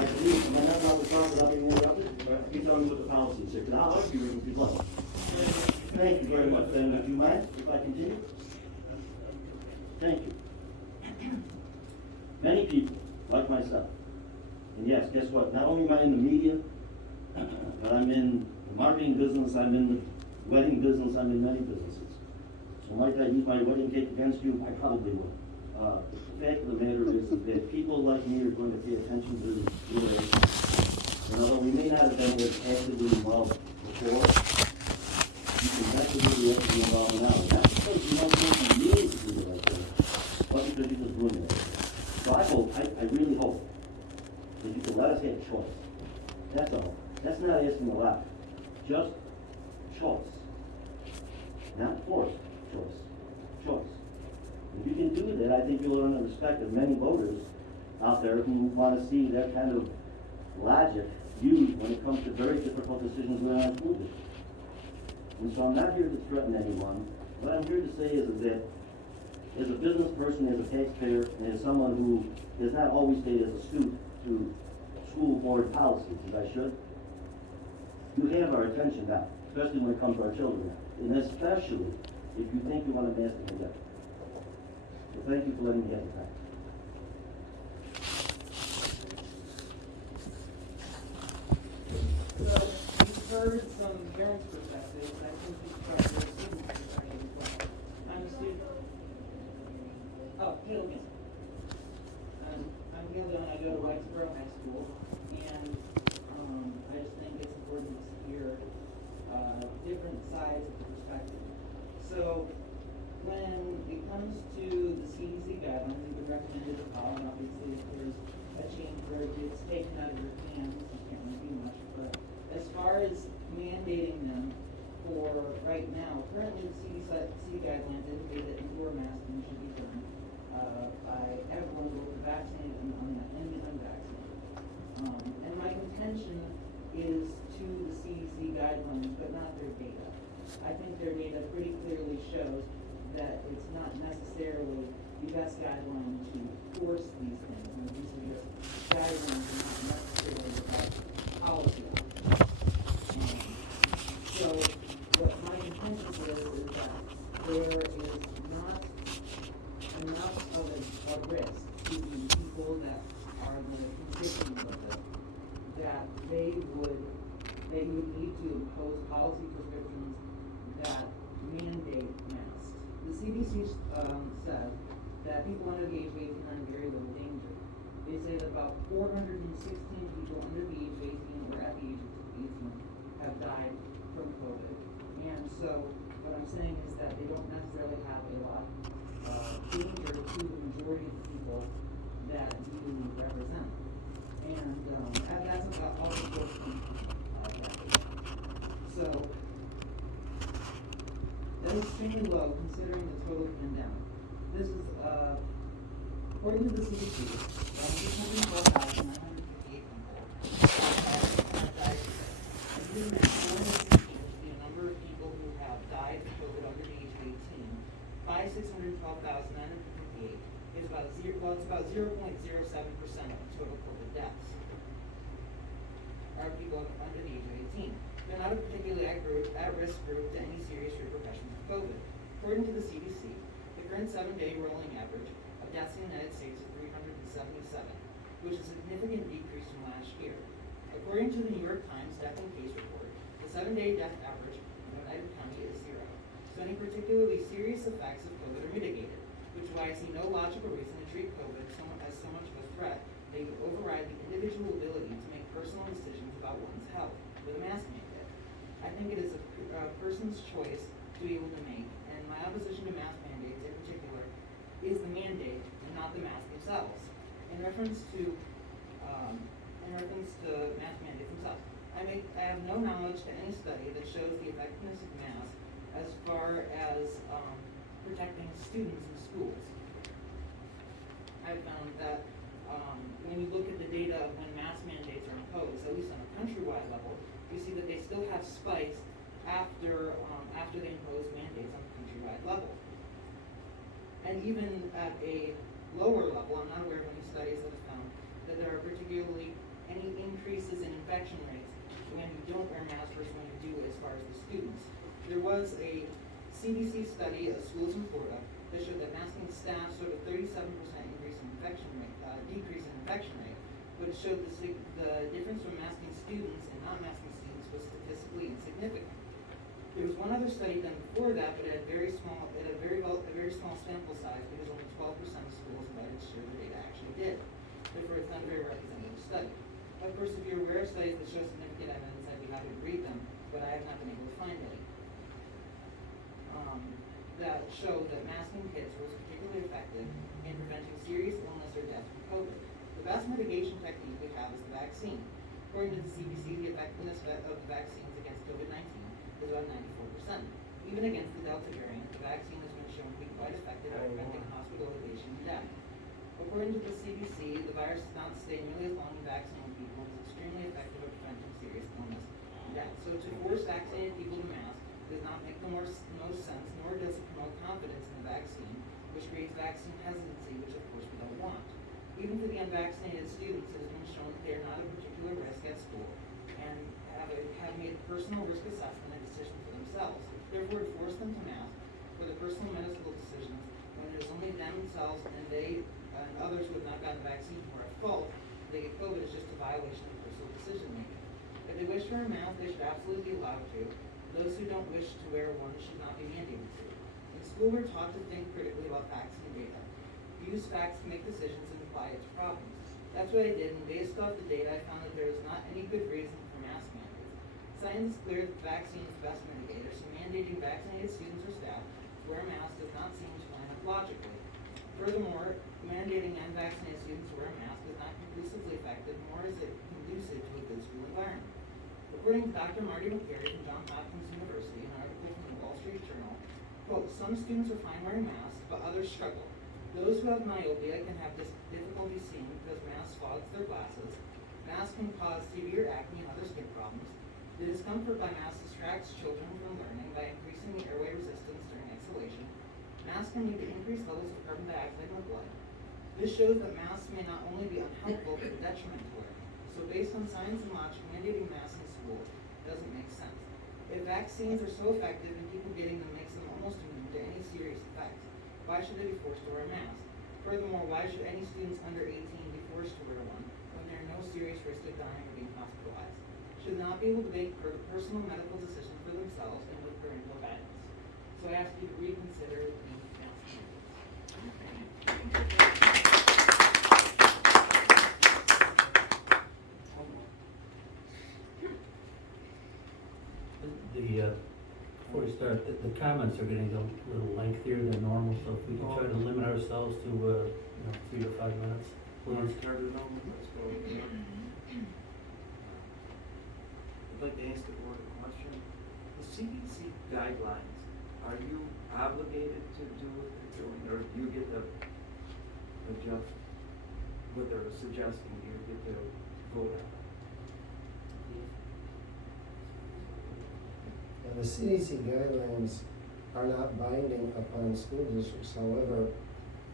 I believe, am I not allowed to talk without being interrupted? You tell me what the policy says, and I'll argue with you if you'd like. Thank you very much. Then, do you mind if I continue? Thank you. Many people, like myself, and yes, guess what? Not only am I in the media, but I'm in the marketing business, I'm in the wedding business, I'm in many businesses. So might I use my wedding cake against you? I probably will. The fact of the matter is that people like me are going to pay attention to the relations. And although we may not have been as actively involved before, you can definitely be actively involved now. Not because you don't think you need to do the right thing, but because you're just doing it. So I really hope that you can let us have a choice. That's all. That's not asking a lot. Just choice. Not forced choice. Choice. If you can do that, I think you'll earn the respect of many voters out there who want to see that kind of logic used when it comes to very difficult decisions within our school district. And so I'm not here to threaten anyone. What I'm here to say is that as a business person, as a taxpayer, and as someone who has not always stayed as astute to school board policies as I should, you have our attention now, especially when it comes to our children, and especially if you think you want to mask them together. So thank you for letting me have the time. So you've heard some parents' perspectives. I think you've heard your students' perspective as well. I'm a student. Oh, Gilligan. I'm Gilligan. I go to Whitesboro High School, and I just think it's important to hear different sides of the perspective. So when it comes to the CDC guidelines, you've been recommended to follow, and obviously if there's a change where it's taken out of your hands, you can't really do much. But as far as mandating them for right now, currently the CDC guidelines indicate that indoor masking should be done by everyone, both the vaccinated and the unvaccinated. And my contention is to the CDC guidelines, but not their data. I think their data pretty clearly shows that it's not necessarily the best guideline to force these things. And these are just guidelines and not necessarily the best policy. So what my contention is that there is not enough of a risk to the people that are the constituents of it that they would need to impose policy prescriptions that mandate masks. The CDC says that people under the age of 18 are in very low danger. They say that about 416 people under the age of 18 or at the age of 18 have died from COVID. And so what I'm saying is that they don't necessarily have a lot of danger to the majority of the people that you represent. And that's about all the questions. So that is extremely low considering the total pandemic. This is, according to the CDC, 612,958 people have died. And given that the number of people who have died of COVID under the age of 18, 612,958 is about it's about 0.07% of total COVID deaths are people under the age of 18. They're not a particularly at-risk group to any serious repercussions of COVID. According to the CDC, the current 7-day rolling average of deaths in the United States is 377, which is a significant decrease from last year. According to the New York Times Death and Case Report, the 7-day death average in United County is 0. So any particularly serious effects of COVID are mitigated, which is why I see no logical reason to treat COVID as so much of a threat that it would override the individual ability to make personal decisions about one's health with a mask mandate. I think it is a person's choice to be able to make, and my opposition to mask mandates in particular is the mandate and not the masks themselves. In reference to mask mandates themselves, I have no knowledge to any study that shows the effectiveness of masks as far as protecting students in schools. I found that when you look at the data of when mask mandates are imposed, at least on a countrywide level, you see that they still have spikes after they impose mandates on the countrywide level. And even at a lower level, I'm not aware of any studies that have found that there are particularly any far as the students. There was a CDC study of schools in Florida that showed that masking staff showed a 37% decrease in infection rate, which showed the difference from masking students and not masking students was statistically insignificant. There was one other study done before that, but it had a very small sample size because only 12% of schools invited to share the data actually did. Therefore, it's not a very representative study. Of course, if you're aware of studies that show significant evidence, I'd be happy to read them, but I have not been able to find any that show that masking kids was particularly effective in preventing serious illness or death from COVID. The best mitigation technique we have is the vaccine. According to the CDC, the effectiveness of the vaccines against COVID-19 is about 94%. Even against the Delta variant, the vaccine has been shown to be quite effective at preventing hospitalization and death. According to the CDC, the virus does not stay nearly as long in vaccinated people and is extremely effective at preventing serious illness and death. So to force vaccinated people to mask does not make no sense, nor does it promote confidence in the vaccine, which creates vaccine hesitancy, which of course we don't want. Even for the unvaccinated students, it has been shown that they are not a particular risk at school and have made a personal risk assessment and decision for themselves. Therefore, to force them to mask for the personal medical decisions when it is only themselves and they and others who have not gotten the vaccine who are at fault, they get COVID is just a violation of personal decision making. If they wish to wear a mask, they should absolutely be allowed to. Those who don't wish to wear one should not be mandated to. In school, we're taught to think critically about facts and data. Use facts to make decisions and apply it to problems. That's what I did, and based off the data, I found that there is not any good reason for mask mandates. Science is clear that the vaccine is the best mitigator, so mandating vaccinated students or staff to wear a mask does not seem to line up logically. Furthermore, mandating unvaccinated students to wear a mask is not conclusively effective, nor is it conducive to a good school environment. According to Dr. Marty McCary from Johns Hopkins University, an article from the Wall Street Journal, quote, some students are fine wearing masks, but others struggle. Those who have myopia can have difficulty seeing because masks fogs their glasses. Masks can cause severe acne and other skin problems. The discomfort by masks distracts children from learning by increasing the airway resistance during exhalation. Masks can lead to increased levels of carbon dioxide in the blood. This shows that masks may not only be unhelpful but a detriment to learning. So based on science and logic, mandating masks in school doesn't make sense. If vaccines are so effective and people getting them makes them almost immune to any serious effects, why should they be forced to wear a mask? Furthermore, why should any students under 18 be forced to wear one when there are no serious risk of dying or being hospitalized? Should not be able to make personal medical decisions for themselves and with parental guidance. So I ask you to reconsider the mask mandates. Before we start, the comments are getting a little lengthier than normal, so if we can try to limit ourselves to, 3 to 5 minutes. Let's start it on. Let's go. I'd like to ask the board a question. The CDC guidelines, are you obligated to do what they're doing, or do you get to adjust what they're suggesting? Do you get to vote on it? The CDC guidelines are not binding upon school districts. However,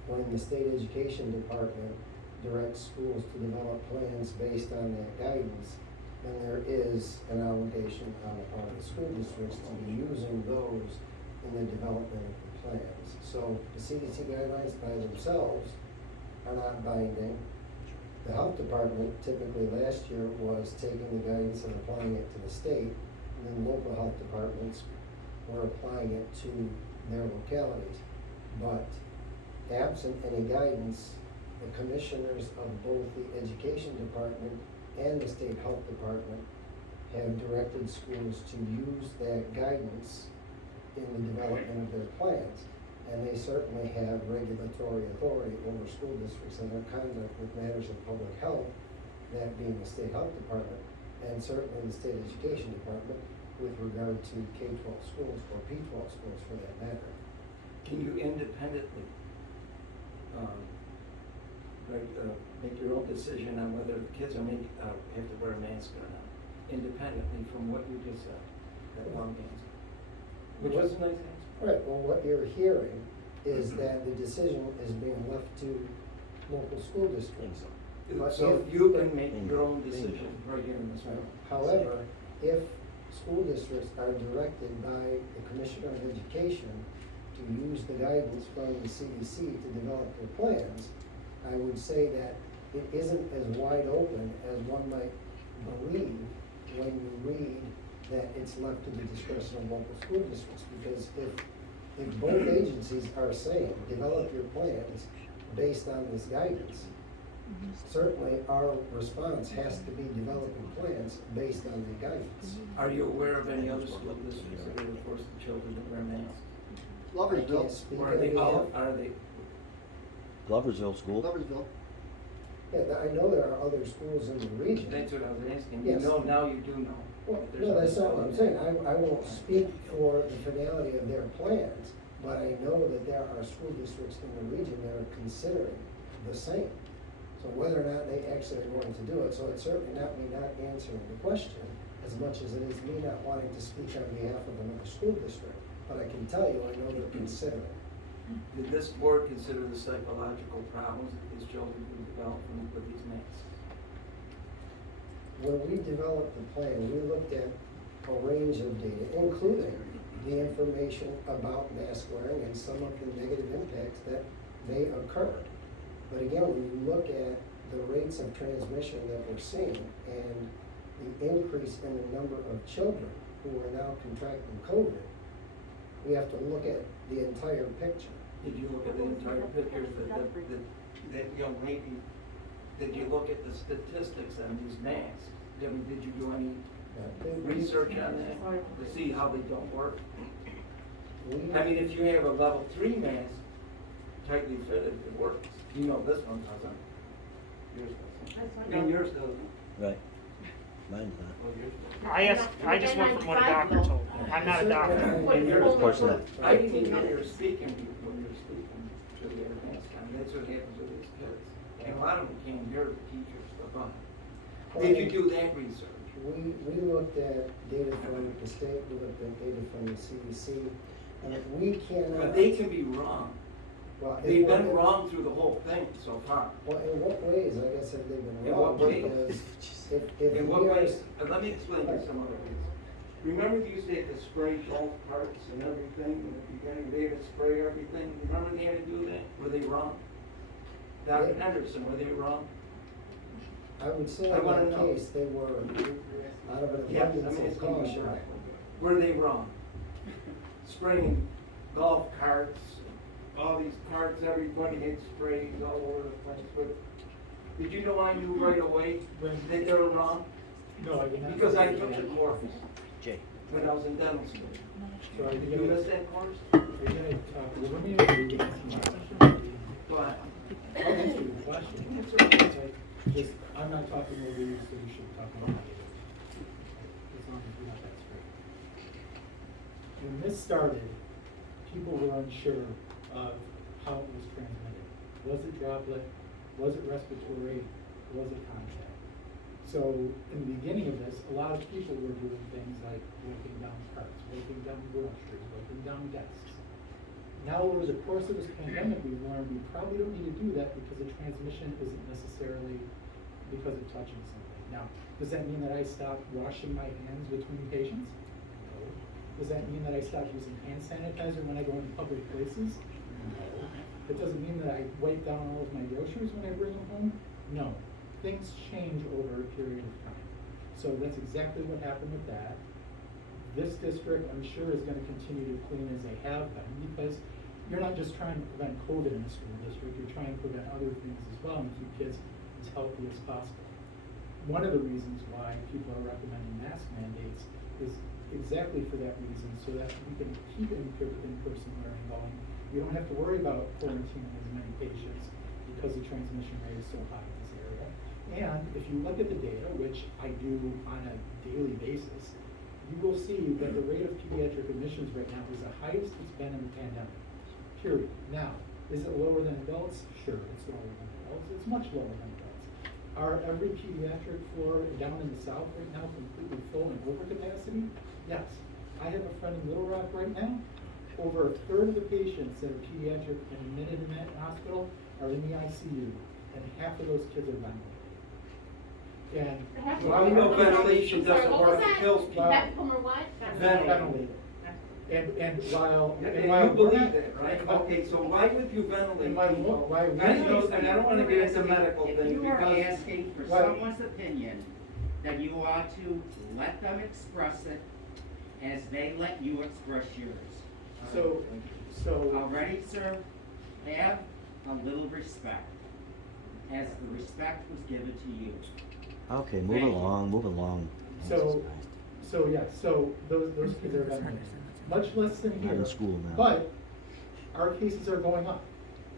when the state education department directs schools to develop plans based on that guidance, then there is an obligation on the part of the school districts to be using those in the development of the plans. So the CDC guidelines by themselves are not binding. The health department typically last year was taking the guidance and applying it to the state. And then local health departments were applying it to their localities. But absent any guidance, the commissioners of both the education department and the state health department have directed schools to use that guidance in the development of their plans. And they certainly have regulatory authority over school districts and their conduct with matters of public health, that being the state health department, and certainly the state education department with regard to K-12 schools or P-12 schools for that matter. Can you independently make your own decision on whether the kids have to wear a mask or not, independently from what you just said, that long answer? Which was a nice answer. Right, well, what you're hearing is that the decision is being left to local school districts. But So you can make your own decision right here in this room. However, if school districts are directed by the Commissioner of Education to use the guidance from the CDC to develop their plans, I would say that it isn't as wide open as one might believe when you read that it's left to the discretion of local school districts. Because if both agencies are saying, develop your plans based on this guidance, certainly our response has to be developing plans based on the guidance. Are you aware of any other school districts that are forcing children to wear masks? I can't speak Or on are they all, behalf. are they, Gloversville School. Yeah, I know there are other schools in the region. that's what I was asking, you Yes. know, now you do know. Well, that there's no, that's not other what I'm schools. saying. I won't speak for the finality of their plans, but I know that there are school districts in the region that are considering the same. So whether or not they actually are going to do it, so it's certainly not me not answering the question as much as it is me not wanting to speak on behalf of another school district. But I can tell you, I know they're considering. Did this board consider the psychological problems that these children can develop with these masks? When we developed the plan, we looked at a range of data, including the information about mask wearing and some of the negative impacts that may occur. But again, when you look at the rates of transmission that we're seeing and the increase in the number of children who are now contracting COVID, we have to look at the entire picture. Did you look at the entire picture, that young lady, did you look at the statistics on these masks? I mean, did you do any research on that, to see how they don't work? I mean, if you have a level 3 mask, tightly fitted, it works. You know this one doesn't. Yours doesn't. I mean, yours doesn't. Right. Mine's not. Well, yours doesn't. I just went from what a doctor told me. I'm not a doctor. And yours, Of course not. I didn't even know you were speaking when you were speaking to the other mask on. That's what happens with these kids. And a lot of them can't hear the teachers, but did you do that research? We looked at data from the state, we looked at data from the CDC, and if we cannot. But they can be wrong. Well, They've in been what- wrong through the whole thing so far. Well, in what ways, like I said, they've been In wrong, what ways? because if In we what are. ways? Let me explain to you some other ways. Remember they used to have to spray golf carts and everything in the beginning? They had to spray everything. Remember they had to do that? Were they wrong? Dr. Yeah. Henderson, were they wrong? I would say I in wanna that know. case, they were, out of an Yes, I'm abundance of asking you caution. directly. Were they wrong? Spraying golf carts, all these carts, everybody had sprays all over the place. But did you know I knew right away that they were wrong? No, I did not. Because I took the course Jay. when I was in dental school. So are you Did you gonna, miss that course? are you gonna talk over me or are you gonna answer my question? Go ahead. I'll answer your question. That's all right. Okay, just, I'm not talking over you, so you should talk over me. As long as we have that straight. When this started, people were unsure of how it was transmitted. Was it droplet? Was it respiratory? Was it contact? So in the beginning of this, a lot of people were doing things like wiping down carts, wiping down groceries, wiping down desks. Now over the course of this pandemic, we've learned we probably don't need to do that because the transmission isn't necessarily because of touching something. Now, does that mean that I stop washing my hands between patients? No. Does that mean that I stop using hand sanitizer when I go into public places? No. It doesn't mean that I wipe down all of my groceries when I bring them home? No. Things change over a period of time. So that's exactly what happened with that. This district, I'm sure, is gonna continue to clean as they have been, because you're not just trying to prevent COVID in the school district, you're trying to prevent other things as well and keep kids as healthy as possible. One of the reasons why people are recommending mask mandates is exactly for that reason, so that we can keep in-person learning going. You don't have to worry about quarantining as many patients because the transmission rate is so high in this area. And if you look at the data, which I do on a daily basis, you will see that the rate of pediatric admissions right now is the highest it's been in the pandemic, period. Now, is it lower than adults? Sure, it's lower than adults. It's much lower than adults. Are every pediatric floor down in the south right now completely full and over capacity? Yes. I have a friend in Little Rock right now. Over a third of the patients that are pediatric and admitted in that hospital are in the ICU, and half of those kids are ventilated. And They have to- while Well, you know, our- ventilation I'm sorry, doesn't what was work, it that? kills people. Vacuum or what? ventilated. And while, And and while you we're believe not- that, right? and while- Okay, so why would you ventilate And why- people? why we- I know, and I don't wanna get into medical If things you are because. asking for Why- someone's opinion, then you ought to let them express it as they let you express yours. So, Already, sir, have a little respect, as the respect was given to you. Okay, move Thank you. along, move along. so those kids are ventilated, much less than Not here. in school now. But our cases are going up.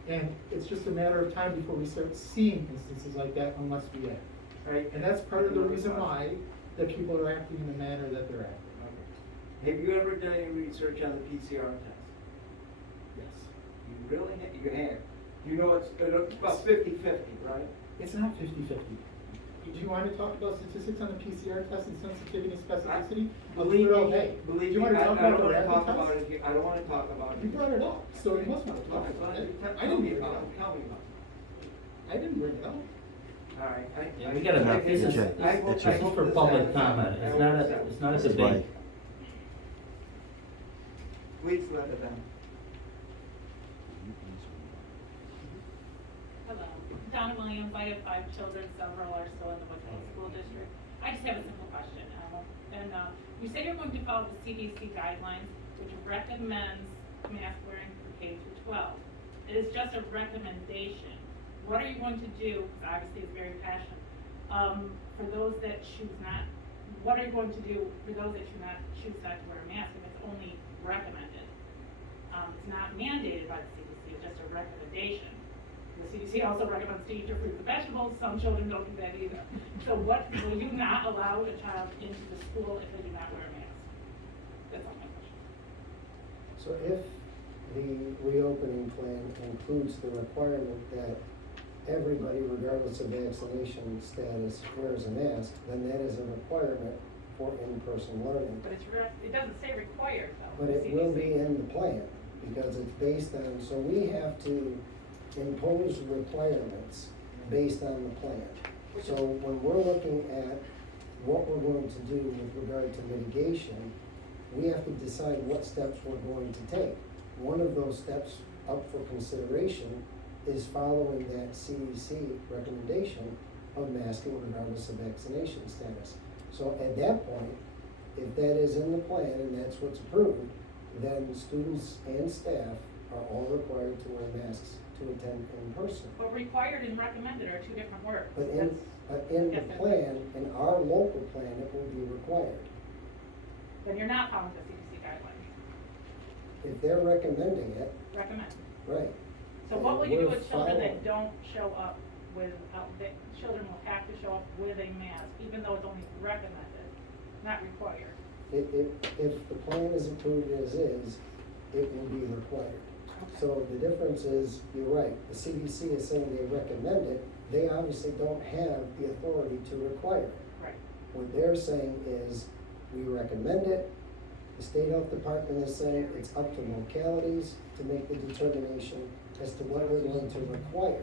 And it's just a matter of time before we start seeing instances like that unless we act. Right. And that's part of the reason why the people are acting in the manner that they're acting. Have you ever done any research on the PCR test? Yes. You really, you have? You know, it's about 50-50, right? It's not 50-50. Do you want to talk about statistics on the PCR test and sensitivity and specificity? I'll do Believe it all me, day. believe Do you me, want to I talk don't about the wanna rapid talk test? about it, I don't wanna talk about it. You brought it up, so you must want to talk Okay, about fine. it. I Tell didn't me bring it about up. it, tell me about it. I didn't bring it up. All right, Yeah, we gotta make, this is, Jay, this Jay. is for public comment, it's not a, it's not a This is debate. right. Please let it down. Hello, Donna Williams, I have 5 children, several are still in the Whitesboro School District. I just have a simple question, you said you're going to follow the CDC guidelines, which recommends mask wearing for K through 12. It is just a recommendation. What are you going to do, because obviously it's very passionate, for those that choose not, what are you going to do for those that choose not to wear a mask if it's only recommended? It's not mandated by the CDC, it's just a recommendation. The CDC also recommends to eat your fruits and vegetables, some children don't do that either. So what, will you not allow a child into the school if they do not wear a mask? That's all my question. So if the reopening plan includes the requirement that everybody, regardless of vaccination status, wears a mask, then that is a requirement for in-person learning. But it doesn't say required though. But the it will CDC. be in the plan, because it's based on, so we have to impose requirements based on the plan. So when we're looking at what we're going to do with regard to mitigation, we have to decide what steps we're going to take. One of those steps up for consideration is following that CDC recommendation of masking regardless of vaccination status. So at that point, if that is in the plan and that's what's approved, then students and staff are all required to wear masks to attend in person. But required and recommended are 2 different words. But That's- in the yes, that's- plan, in our local plan, it will be required. Then you're not following the CDC guidelines. If they're recommending it, Recommend. right. So what will you do We're with children following. that don't show up with, that children will have to show up with a mask, even though it's only recommended, not required? If the plan is approved as is, it will be required. So the difference is, you're right, the CDC is saying they recommend it, they obviously don't have the authority to require it. Right. What they're saying is, we recommend it, the state health department is saying it's up to localities to make the determination as to what they're going to require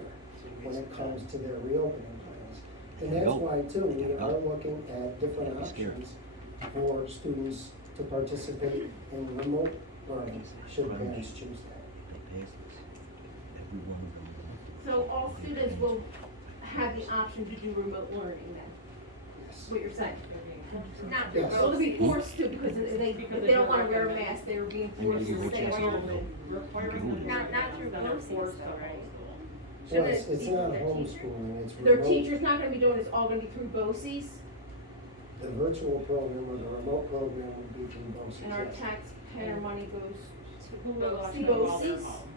when it comes to their reopening plans. And There you that's go. why too, we There you are go. looking at different Don't be scared. options for students to participate in remote learning, should parents choose that. They pass this. Every one of them. So all students will have the option to do remote learning then, Yes. what you're saying? Not, Yes. well, they'll be forced to, because if they don't wanna wear a mask, they're being forced you to go stay to home. school. Requiring them to Not- wear not through masks, then they're BOCES forced to though, right? homeschool. Well, it's not homeschooling, it's Their remote. teacher's not gonna be doing this, all gonna be through BOCES, The virtual program or the remote program would be through BOCES. and our yes. taxpayer money goes Who will watch to them while they're BOCES. home?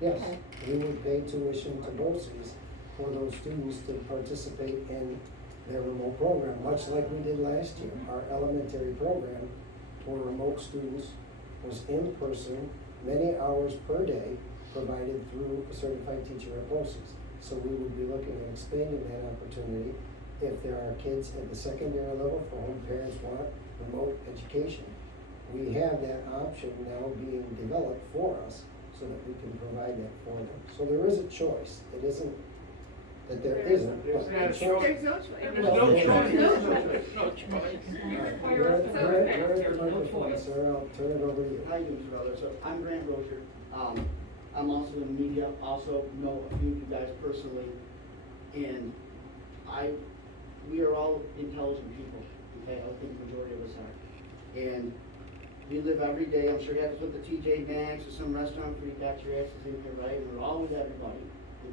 Yes, Okay. we would pay tuition to BOCES for those students to participate in their remote program, much like we did last year. Our elementary program for remote students was in person, many hours per day, provided through a certified teacher at BOCES. So we would be looking at expanding that opportunity if there are kids at the secondary level for whom parents want remote education. We have that option now being developed for us so that we can provide that for them. So there is a choice. It isn't that there isn't. There's but not a the choice. choice- There's no Well, choice. No You're at the microphone, sir, I'll turn it over to you. How you doing, Mr. Butler? So I'm Grant Rozier. I'm also in the media, also know a few of you guys personally. And we are all intelligent people, okay? I think the majority of us are. And we live every day, I'm sure you have to put the TJ Maxx or some restaurant where you got your asses in here, right? And we're all with everybody,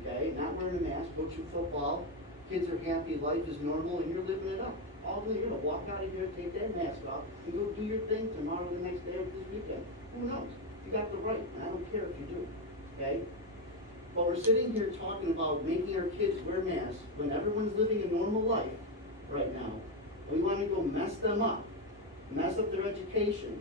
okay? Not wearing a mask, go to football, kids are happy, life is normal, and you're living it up. All day, you're gonna walk out of here, take that mask off, and go do your thing tomorrow, the next day, or this weekend. Who knows? You got the right, and I don't care if you do, okay? But we're sitting here talking about making our kids wear masks when everyone's living a normal life right now, and we wanna go mess them up their education,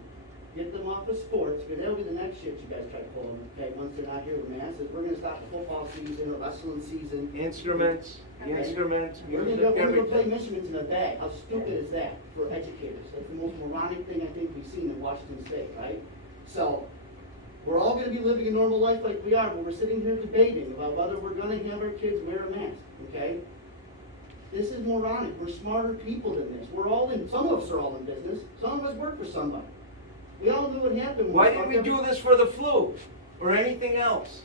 get them off of sports, because that'll be the next shit you guys try to pull them, okay, once they're not here with masks, is we're gonna stop the football season or wrestling season. Instruments, Okay. instruments, We're music, gonna play everything. instruments in a bag. How stupid is that for educators? That's the most moronic thing I think we've seen in Washington State, right? So, we're all gonna be living a normal life like we are, but we're sitting here debating about whether we're gonna have our kids wear a mask, okay? This is moronic. We're smarter people than this. Some of us are all in business. Some of us work for somebody. We all knew what happened. when Why fucked didn't we up- do this for the flu or anything else?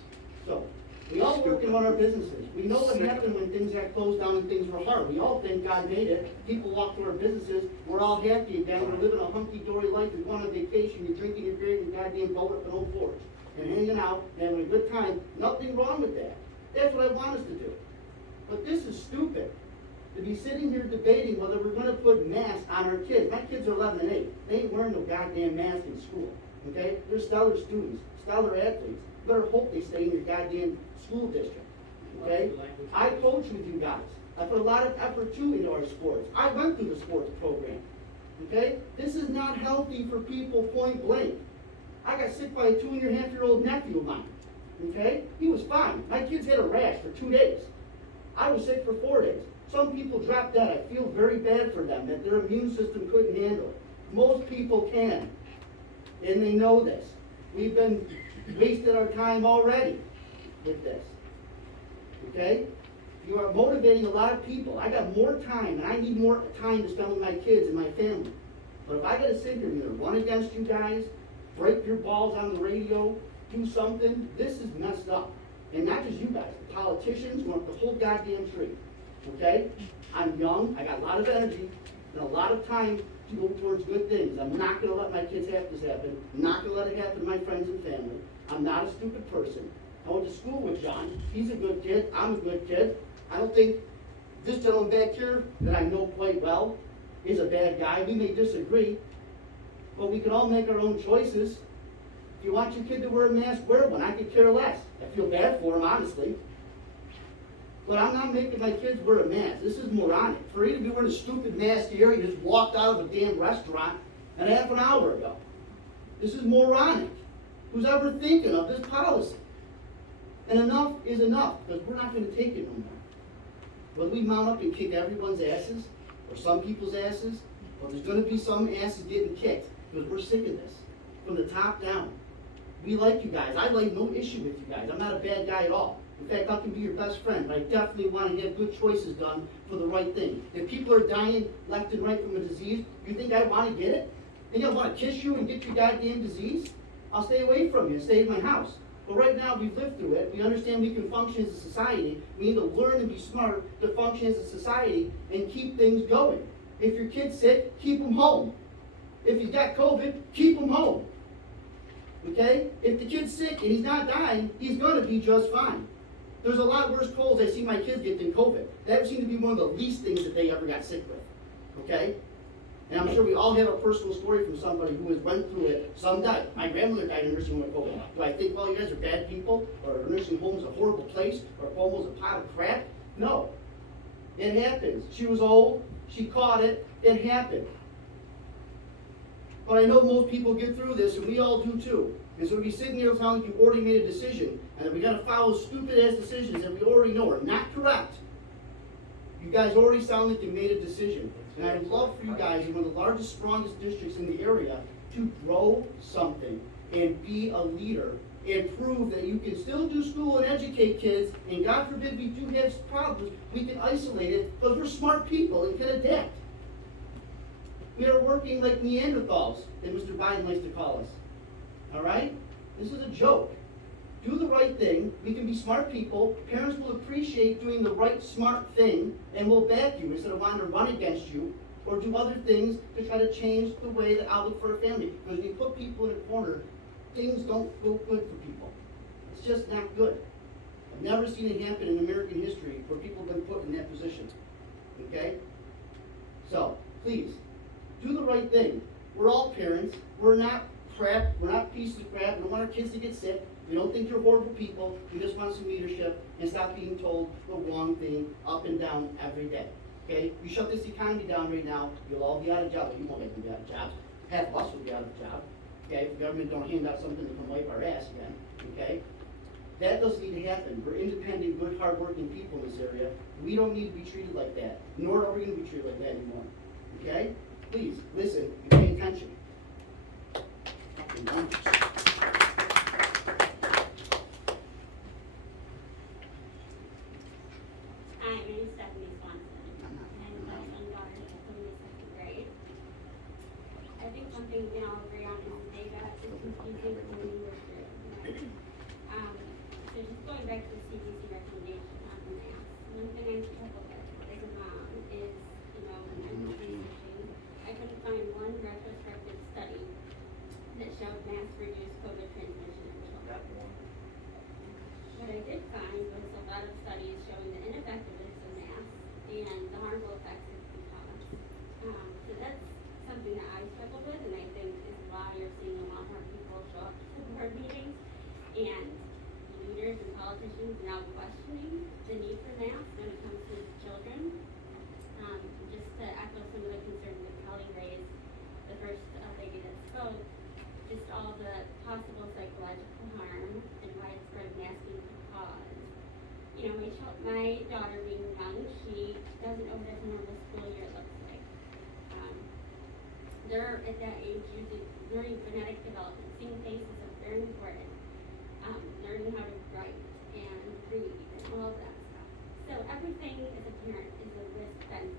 So, we all work and run our businesses. We know what happened when things got closed down and things were hard. We all thank God made it. People walk through our businesses. We're all happy again. We're living a hunky-dory life. We go on a vacation. You're drinking your beer and goddamn boat up an old porch and hanging out and having a good time. Nothing wrong with that. That's what I want us to do. But this is stupid. To be sitting here debating whether we're gonna put masks on our kids. My kids are 11 and 8. They ain't wearing no goddamn mask in school, okay? They're stellar students, stellar athletes. You better hope they stay in your goddamn school district, okay? I coach with you guys. I put a lot of effort too into our sports. I went through the sports program, okay? This is not healthy for people, point blank. I got sick by a 2.5-year-old nephew of mine, okay? He was fine. My kids had a rash for 2 days. I was sick for 4 days. Some people dropped dead. I feel very bad for them, that their immune system couldn't handle it. Most people can, and they know this. We've been wasted our time already with this, okay? You are motivating a lot of people. I got more time, and I need more time to spend with my kids and my family. But if I gotta sit here and either run against you guys, break your balls on the radio, do something, this is messed up. And not just you guys, the politicians want the whole goddamn tree. Okay? I'm young, I got a lot of energy, and a lot of time to go towards good things. I'm not gonna let my kids have this happen. I'm not gonna let it happen to my friends and family. I'm not a stupid person. I went to school with John. He's a good kid. I'm a good kid. I don't think this gentleman back here, that I know quite well, is a bad guy. We may disagree, but we can all make our own choices. If you want your kid to wear a mask, wear one. I could care less. I feel bad for him, honestly. But I'm not making my kids wear a mask. This is moronic. For you to be wearing a stupid mask here, you just walked out of a damn restaurant and half an hour ago. This is moronic. Who's ever thinking of this policy? And enough is enough, because we're not gonna take it no more. Whether we mount up and kick everyone's asses, or some people's asses, or there's gonna be some asses getting kicked, because we're sick of this, from the top down. We like you guys. I like no issue with you guys. I'm not a bad guy at all. In fact, I can be your best friend, but I definitely want to get good choices done for the right thing. If people are dying left and right from a disease, you think I want to get it? Think I want to kiss you and get your goddamn disease? I'll stay away from you and stay in my house. But right now, we've lived through it. We understand we can function as a society. We need to learn and be smart to function as a society and keep things going. If your kid's sick, keep them home. If he's got COVID, keep him home. Okay? If the kid's sick and he's not dying, he's going to be just fine. There's a lot worse colds I see my kids get than COVID. That seemed to be one of the least things that they ever got sick with. Okay? And I'm sure we all have a personal story from somebody who has went through it. Some died. My grandmother died in a nursing home with COVID. Do I think, well, you guys are bad people, or a nursing home's a horrible place, or Cuomo's a pot of crap? No. It happens. She was old. She caught it. It happened. But I know most people get through this, and we all do too. And so we sitting here telling you already made a decision, and that we gotta follow stupid-ass decisions that we already know are not correct. You guys already sound like you made a decision. And I'd love for you guys, in one of the largest, strongest districts in the area, to grow something and be a leader and prove that you can still do school and educate kids, and God forbid we do have problems, we can isolate it, because we're smart people and can adapt. We are working like Neanderthals, that Mr. Biden likes to call us. All right? This is a joke. Do the right thing. We can be smart people. Parents will appreciate doing the right, smart thing, and will back you instead of wanting to run against you or do other things to try to change the way the outlook for a family. Because when you put people in a corner, things don't go good for people. It's just not good. I've never seen it happen in American history where people have been put in that position. Okay? So, please, do the right thing. We're all parents. We're not crap. We're not pieces of crap. We don't want our kids to get sick. We don't think you're horrible people. We just want some leadership and stop being told the wrong thing up and down every day. Okay? You shut this economy down right now, you'll all be out of jobs. Well, you won't make them be out of jobs. Half of us will be out of job. Okay? If the government don't hand out something to come wipe our ass again. Okay? That doesn't need to happen. We're independent, good, hardworking people in this area. We don't need to be treated like that. Nor are we going to be treated like that anymore. Okay? Please, listen and pay attention. Hi, my name is Stephanie Swanson, and my young daughter is in the second grade. I think one thing we can all agree on is the data is confusing when we work through it. So just going back to the CDC recommendation on the mask, one thing I struggle with as a mom is, when I'm researching, I couldn't find one retrospective study that showed masks reduce COVID transmission in children. What I did find was a lot of studies showing the ineffectiveness of masks and the harmful effects it can cause. So that's something that I struggle with, and I think is why you're seeing a lot more people show up to board meetings, and leaders and politicians now questioning the need for masks when it comes to children. Just to echo some of the concerns that Kelly raised, the first lady that spoke, just all the possible psychological harm and widespread masking could cause. My daughter being young, she doesn't know what a normal school year looks like. They're at that age learning phonetic development. Seeing faces is very important. Learning how to write and read and all of that stuff. So everything as a parent is a risk-benefit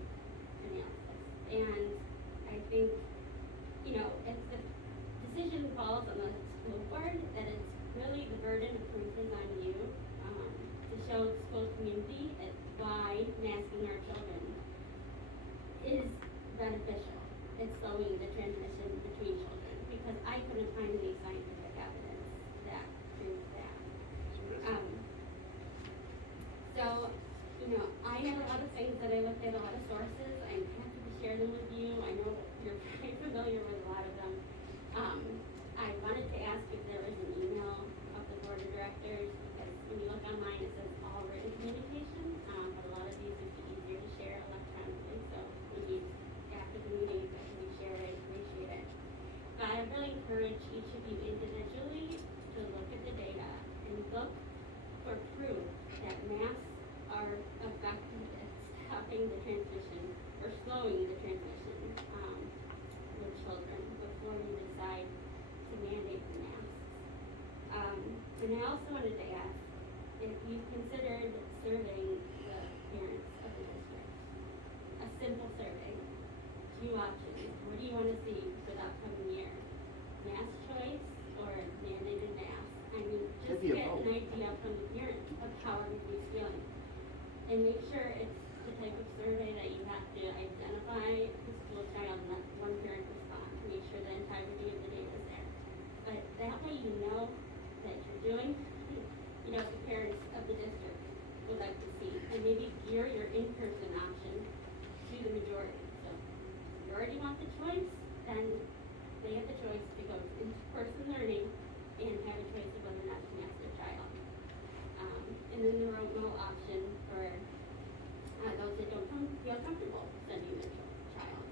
analysis. And I think, if the decision falls on the school board, that it's really the burden of proof is on you to show the school community why masking our children is beneficial. It's slowing the transmission between children, because I couldn't find any scientific evidence that proves that. I had a lot of things that I looked at, a lot of sources. I'm happy to share them with you. I know you're very familiar with a lot of them. I wanted to ask if there was an email of the board of directors, because when you look online, it says all written communication, but a lot of these would be easier to share electronically. So after the meeting, if we share it, I appreciate it. But I really encourage each of you individually to look at the data and look for proof that masks are effective at stopping the transmission or slowing the transmission with children before you decide to mandate the masks. And I also wanted to ask if you've considered surveying the parents of the district. A simple survey, 2 options. What do you want to see for the upcoming year? Mask choice or mandated masks? I mean, just get an idea from the parents of how everybody's feeling. And make sure it's the type of survey that you have to identify the school child and let one parent respond. Make sure the integrity of the data is there. But that way you know that you're doing, the parents of the district would like to see. And maybe gear your in-person option to the majority. So if you already want the choice, then they have the choice to go to in-person learning and have a choice of whether or not to mask their child. And then the remote option for those that don't feel comfortable sending their child.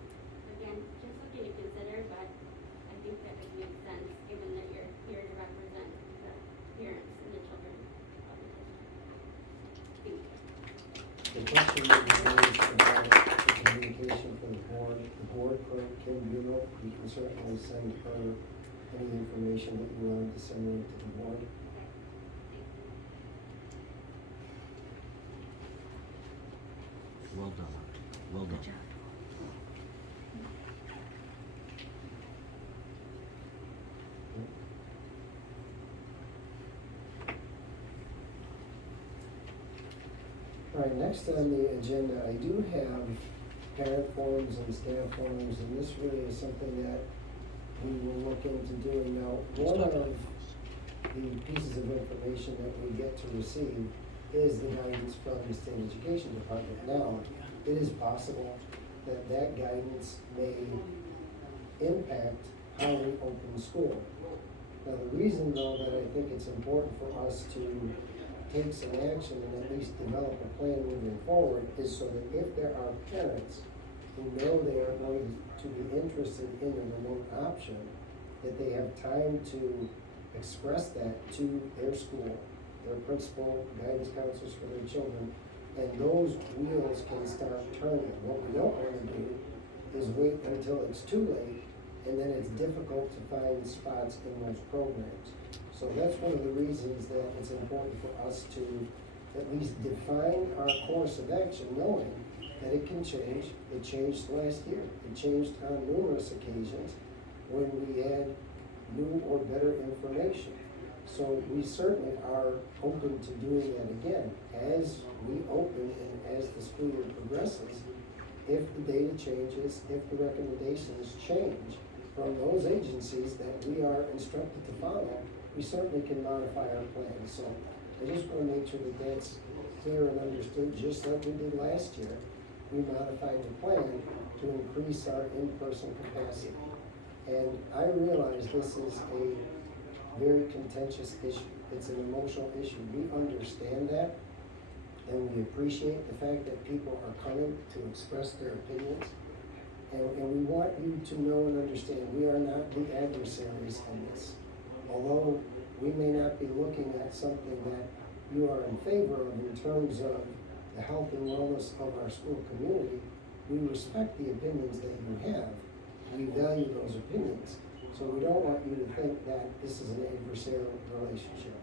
Again, just something to consider, but I think that would make sense given that you're here to represent the parents and the children of the district. Thank you. The question that you raised about the communication from the board clerk, Kim Bureau, you can certainly send her any information that you wanted to send in to the board. Well done. Well done. All right, next on the agenda, I do have parent forums and staff forums, and this really is something that we will look into doing. Now, one of the pieces of information that we get to receive is the guidance from the state education department. Now, it is possible that that guidance may impact how we open school. Now, the reason though that I think it's important for us to take some action and at least develop a plan moving forward is so that if there are parents who know they are going to be interested in a remote option, that they have time to express that to their school, their principal, guidance counselors for their children, and those wheels can start turning. What we don't want to do is wait until it's too late, and then it's difficult to find spots in those programs. So that's one of the reasons that it's important for us to at least define our course of action, knowing that it can change. It changed last year. It changed on numerous occasions when we had new or better information. So we certainly are open to doing that again. As we open and as the school year progresses, if the data changes, if the recommendations change from those agencies that we are instructed to follow, we certainly can modify our plan. So I just want to make sure that that's clear and understood, just like we did last year. We modified the plan to increase our in-person capacity. And I realize this is a very contentious issue. It's an emotional issue. We understand that, and we appreciate the fact that people are coming to express their opinions. And we want you to know and understand we are not the adversaries in this. Although we may not be looking at something that you are in favor of in terms of the health and wellness of our school community, we respect the opinions that you have. We value those opinions. So we don't want you to think that this is an adversarial relationship.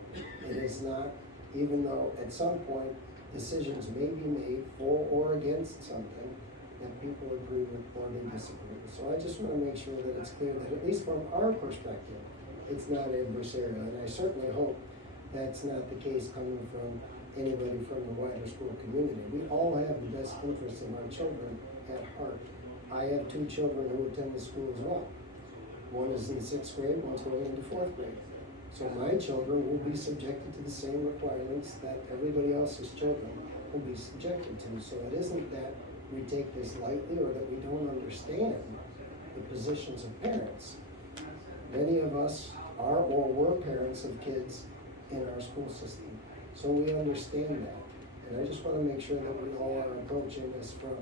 It is not, even though at some point decisions may be made for or against something that people agree with or they disagree with. So I just want to make sure that it's clear that at least from our perspective, it's not adversarial. And I certainly hope that's not the case coming from anybody from the wider school community. We all have the best interests of our children at heart. I have two children who attend the school as well. One is in 6th grade, one's going into 4th grade. So my children will be subjected to the same requirements that everybody else's children will be subjected to. So it isn't that we take this lightly or that we don't understand the positions of parents. Many of us are or were parents of kids in our school system. So we understand that. And I just want to make sure that we all are approaching this from,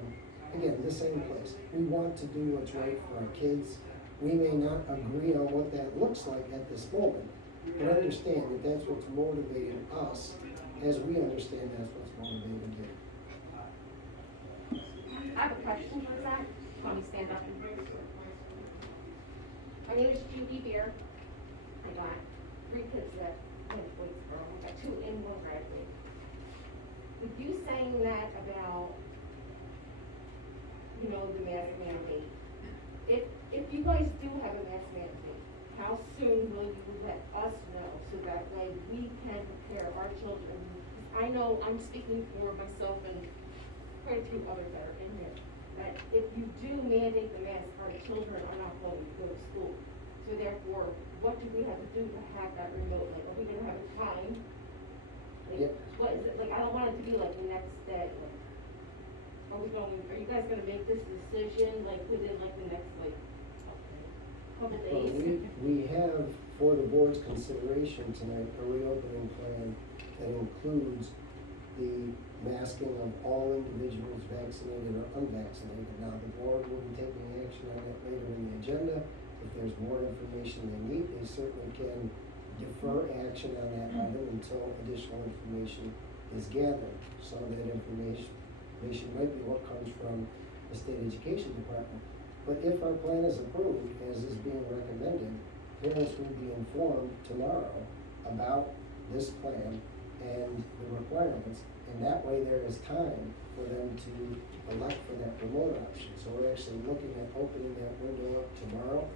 again, the same place. We want to do what's right for our kids. We may not agree on what that looks like at this moment, but understand that that's what's motivating us, as we understand that's what's motivating you. I have a question for Zach. Let me stand up. My name is Judy Beer. I got 3 kids that went to Whitesboro. I got 2 and 1 graduate. With you saying that about, the mask mandate, if you guys do have a mask mandate, how soon will you let us know so that way we can prepare our children? I know I'm speaking for myself and quite a few others that are in here, that if you do mandate the mask, our children are not going to go to school. So therefore, what do we have to do to have that remote? Like, are we gonna have a time? Like, Yep. What is it, like, I don't want it to be like the next day, like, are you guys gonna make this decision, like, within like the next, like, couple Well, days? we have, for the board's consideration tonight, a reopening plan that includes the masking of all individuals vaccinated or unvaccinated. Now, the board will be taking action on that later in the agenda. If there's more information they need, they certainly can defer action on that item until additional information is gathered. Some of that information might be what comes from the state education department. But if our plan is approved, as is being recommended, parents will be informed tomorrow about this plan and the requirements, And that way there is time for them to elect for that remote option. So we're actually looking at opening that window up tomorrow,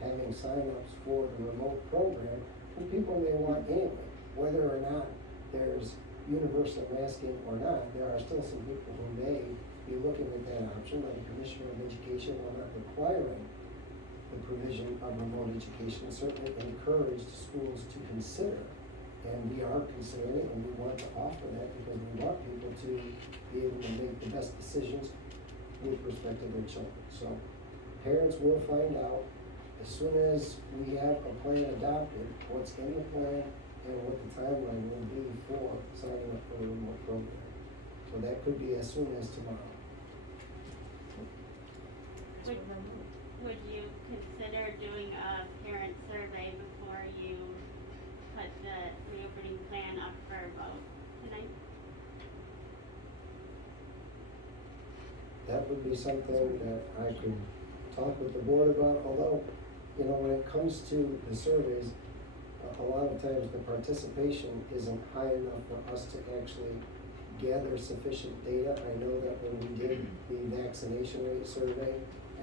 having signups for the remote program, who people may want anyway. Whether or not there's universal masking or not, there are still some people who may be looking at that option, like the Commissioner of Education, while not requiring the provision of remote education, certainly encouraged schools to consider. And we are considering it, and we want to offer that because we want people to be able to make the best decisions with respect to their children. So parents will find out as soon as we have a plan adopted, what's in the plan and what the timeline will be for signing up for the remote program. So that could be as soon as tomorrow. Would you consider doing a parent survey before you put the reopening plan up for a vote tonight? That would be something that I could talk with the board about, although, you know, when it comes to the surveys, a lot of times the participation isn't high enough for us to actually gather sufficient data. I know that when we did the vaccination rate survey,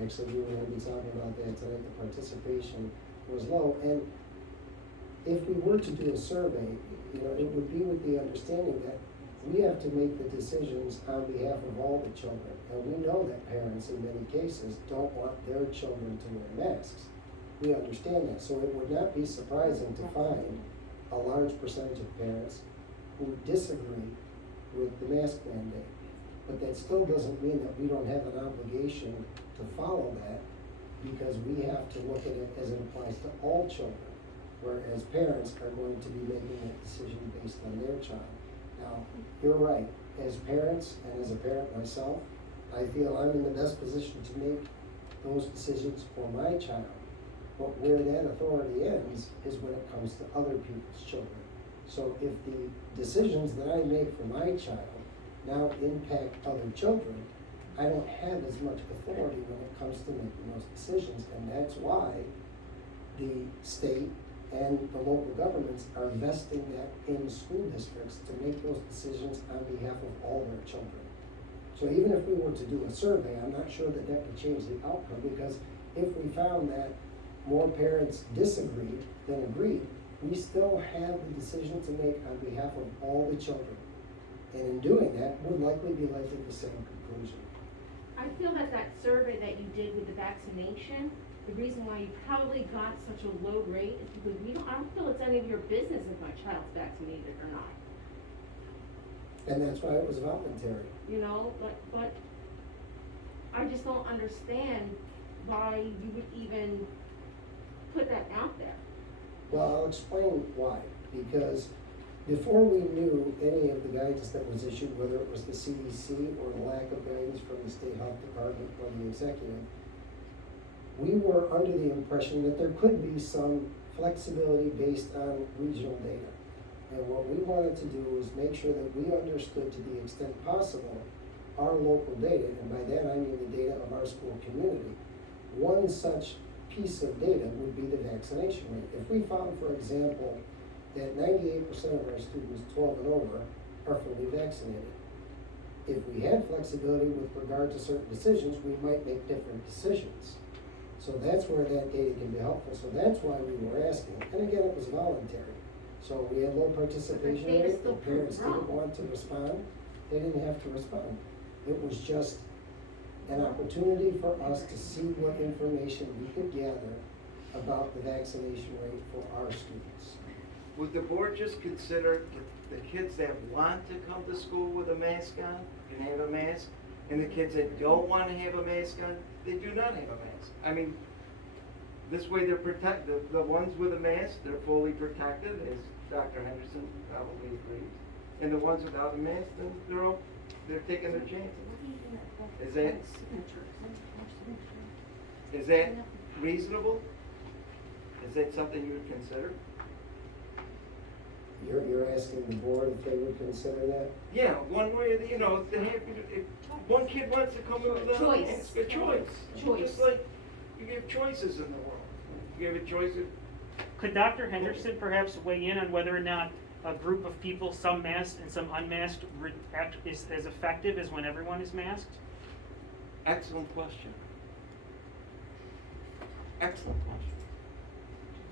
actually we were gonna be talking about that tonight, the participation was low. And if we were to do a survey, you know, it would be with the understanding that we have to make the decisions on behalf of all the children. And we know that parents in many cases don't want their children to wear masks. We understand that, so it would not be surprising to find a large percentage of parents who disagree with the mask mandate. But that still doesn't mean that we don't have an obligation to follow that, because we have to look at it as it applies to all children, whereas parents are going to be making that decision based on their child. Now, you're right, as parents and as a parent myself, I feel I'm in the best position to make those decisions for my child. But where that authority ends is when it comes to other people's children. So if the decisions that I make for my child now impact other children, I don't have as much authority when it comes to making those decisions. And that's why the state and the local governments are vesting that in school districts to make those decisions on behalf of all their children. So even if we were to do a survey, I'm not sure that that would change the outcome, because if we found that more parents disagreed than agreed, we still have the decision to make on behalf of all the children. And in doing that, would likely be led to the same conclusion. I feel that that survey that you did with the vaccination, the reason why you probably got such a low rate is because I don't feel it's any of your business if my child's vaccinated or not. And that's why it was voluntary. You know, but I just don't understand why you would even put that out there. Well, I'll explain why. Because before we knew any of the guidance that was issued, whether it was the CDC or the lack of guidance from the state health department or the executive, we were under the impression that there could be some flexibility based on regional data. And what we wanted to do was make sure that we understood to the extent possible our local data, and by that I mean the data of our school community. One such piece of data would be the vaccination rate. If we found, for example, that 98% of our students 12 and over are fully vaccinated, if we had flexibility with regard to certain decisions, we might make different decisions. So that's where that data can be helpful. So that's why we were asking. And again, it was voluntary. So we had low participation rate. The parents didn't want to respond. They didn't have to respond. It was just an opportunity for us to see what information we could gather about the vaccination rate for our students. Would the board just consider the kids that want to come to school with a mask on, can have a mask, and the kids that don't want to have a mask on, they do not have a mask? I mean, this way they're protected. The ones with a mask, they're fully protected, as Dr. Henderson probably agrees. And the ones without a mask, then they're taking their chances. Is that reasonable? Is that something you would consider? You're asking the board if they would consider that? Yeah, one way or the, if one kid wants to come in without a mask, a choice. Just like you give choices in the world. You give a choice of. Could Dr. Henderson perhaps weigh in on whether or not a group of people, some masked and some unmasked, is as effective as when everyone is masked? Excellent question. Excellent question.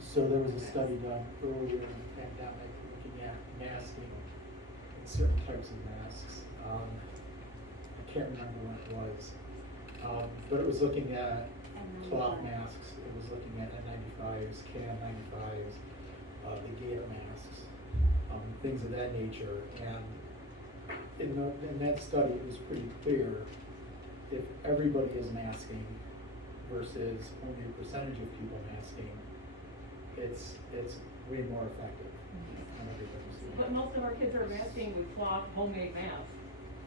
So there was a study done earlier in the pandemic looking at masking and certain types of masks. I can't remember when it was. But it was looking at cloth masks, it was looking at N95s, KN95s, the gator masks, things of that nature. And in that study, it was pretty clear if everybody is masking versus only a percentage of people masking, it's way more effective on everybody's. But most of our kids are masking with cloth homemade masks.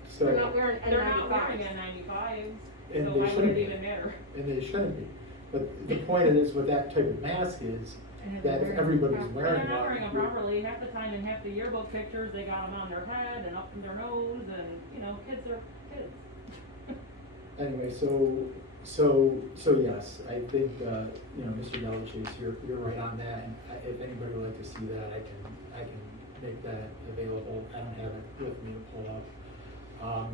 So, They're not wearing They're not wearing N95s. N95s, and so they why would shouldn't it be. even matter? And they shouldn't be. But the point is with that type of mask is that if everybody's But wearing they're not one, wearing them properly. Half the time in half the yearbook pictures, they got them on their head and up in their nose, and, you know, kids are kids. anyway, so yes, I think, Mr. Delachaise, you're right on that, and if anybody would like to see that, I can make that available. I don't have it with me to pull up.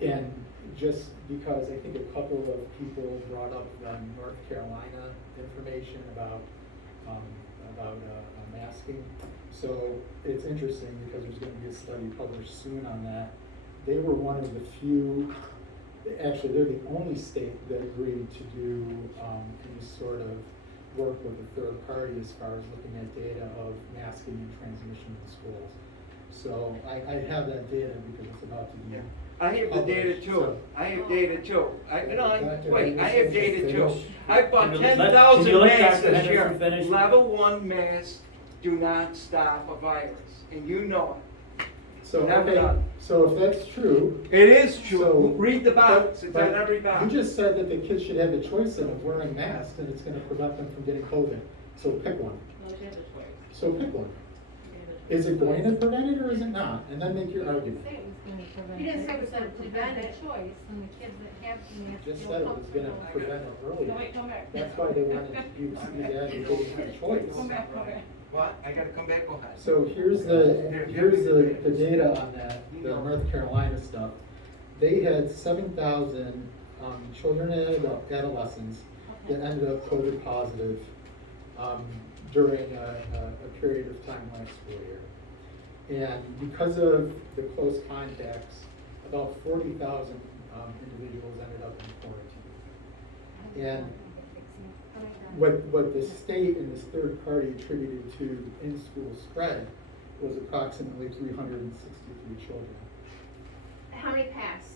And just because I think a couple of people brought up North Carolina information about masking. So it's interesting because there's gonna be a study published soon on that. They were one of the few, actually, they're the only state that agreed to do any sort of work with a third party as far as looking at data of masking and transmission in schools. So I have that data because it's about to be. I have the data published, too. so- I have data too. I Dr. have data too. Finish. I bought Can you let- 10,000 can you let masks Dr. this year. Henderson finish? Level 1 masks do not stop a virus, and you know it. So, Never okay, done. so if that's true. It is true. So- Read the box. It's but on every box. You just said that the kids should have the choice of wearing masks and it's gonna prevent them from getting COVID. So pick one. No, they have a choice. So pick one. They have a Is it going to prevent it or is it not? And then make your argument. He didn't say it was gonna prevent it. choice, and the kids that have the mask Just feel said it was gonna comfortable. prevent it choice. earlier. No, wait, come back. That's why they wanted to use the advocating for choice. Come back, come back. What? I gotta come back. Go ahead. So here's the data on that, the North Carolina stuff. They had 7,000 children and adolescents that ended up COVID positive during a period of time last school year. And because of the close contacts, about 40,000 individuals ended up in quarantine. And what the state and this third party attributed to in-school spread was approximately 363 children. How many passed?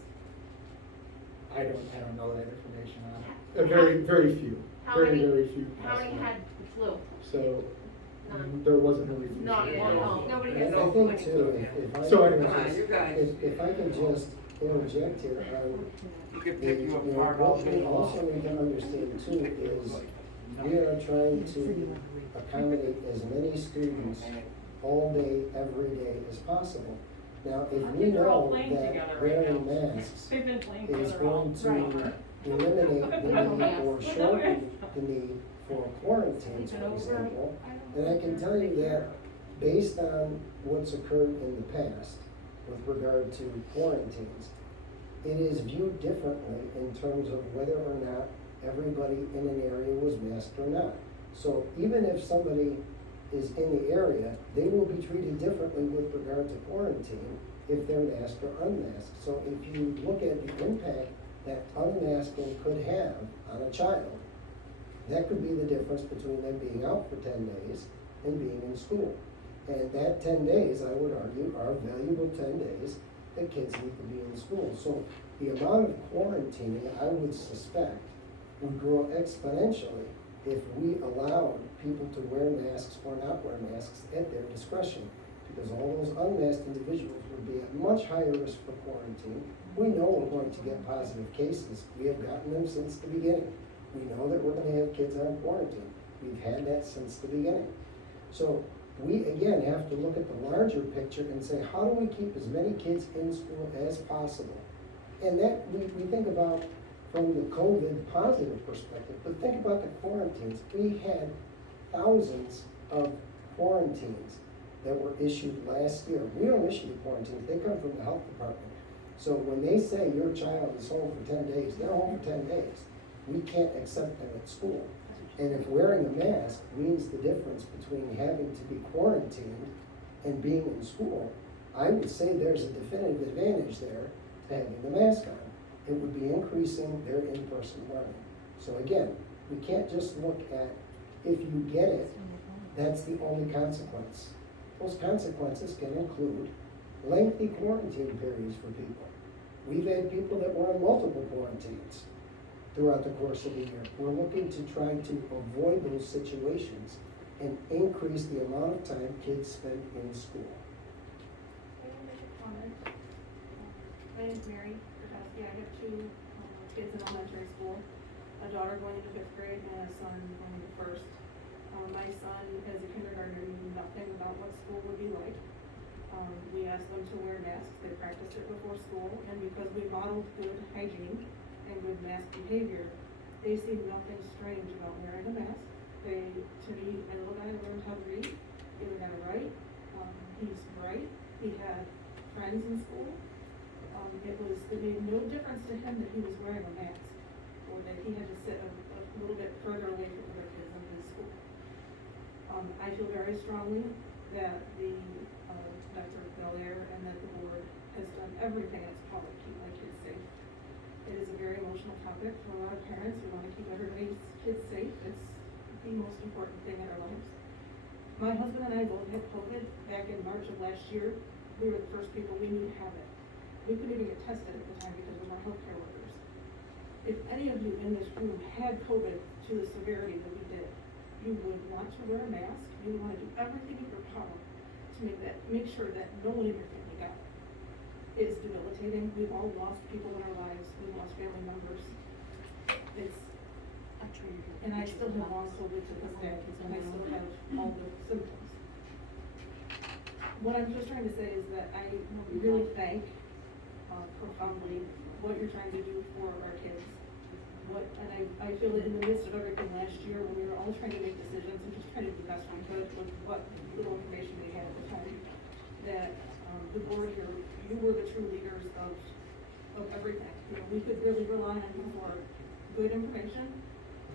I don't know that information on it. Very few. How Very, many- very few. How many passed had away. the flu? So None. there wasn't really. flu. Not one, no, nobody I has. think too, if I. So can anyway. just- You guys. If I can just interject here on. You can the- pick you the- apart all what day we also long. need to understand too is we are trying to accommodate as many students all day, every day as possible. Now, if Our we kids are all know playing that together right wearing now. masks They've been playing is together all. going to Right. eliminate the need or shorten the need for quarantines, for example. And I can tell you that based on what's occurred in the past with regard to quarantines, it is viewed differently in terms of whether or not everybody in an area was masked or not. So even if somebody is in the area, they will be treated differently with regard to quarantine if they're masked or unmasked. So if you look at the impact that unmasking could have on a child, that could be the difference between them being out for 10 days and being in school. And that 10 days, I would argue, are valuable 10 days that kids need to be in school. So the amount of quarantining, I would suspect, would grow exponentially if we allowed people to wear masks or not wear masks at their discretion. Because all those unmasked individuals would be at much higher risk for quarantine. We know we're going to get positive cases. We have gotten them since the beginning. We know that we're going to have kids on quarantine. We've had that since the beginning. So we, again, have to look at the larger picture and say, how do we keep as many kids in school as possible? And that we think about from the COVID positive perspective, but think about the quarantines. We had thousands of quarantines that were issued last year. We don't issue the quarantines, they come from the health department. So when they say your child is home for 10 days, they're home for 10 days. We can't accept them at school. And if wearing a mask means the difference between having to be quarantined and being in school, I would say there's a definitive advantage there to having the mask on. It would be increasing their in-person learning. So again, we can't just look at if you get it, that's the only consequence. Those consequences can include lengthy quarantine periods for people. We've had people that were in multiple quarantines throughout the course of the year. We're looking to try to avoid those situations and increase the amount of time kids spend in school. May I make a comment? My name is Mary Kratowski. I have two kids in elementary school, a daughter going into 5th grade and a son going into 1st. My son, as a kindergartner, knew nothing about what school would be like. We asked them to wear masks. They practiced it before school, and because we modeled good hygiene and good mask behavior, they see nothing strange about wearing a mask. To me, my little guy learned how to read, he learned how to write, he's bright, he had friends in school. It made no difference to him that he was wearing a mask, or that he had to sit a little bit further away from other kids in his school. I feel very strongly that Dr. Belair and that the board has done everything in its power to keep my kids safe. It is a very emotional topic for a lot of parents. We want to keep everybody's kids safe. It's the most important thing in our lives. My husband and I both had COVID back in March of last year. We were the first people we knew to have it. We couldn't even get tested at the time because we were healthcare workers. If any of you in this room had COVID to the severity that we did, you would want to wear a mask. You would want to do everything in your power to make sure that no one in your family got it. It is debilitating. We've all lost people in our lives. We've lost family members. And I still have long COVID to this day, and I still have all the symptoms. What I'm just trying to say is that I really thank profoundly what you're trying to do for our kids. I feel that in the midst of everything last year, when we were all trying to make decisions and just trying to do the best we could with what little information we had at the time, that the board here, you were the true leaders of everything. We could really rely on you for good information,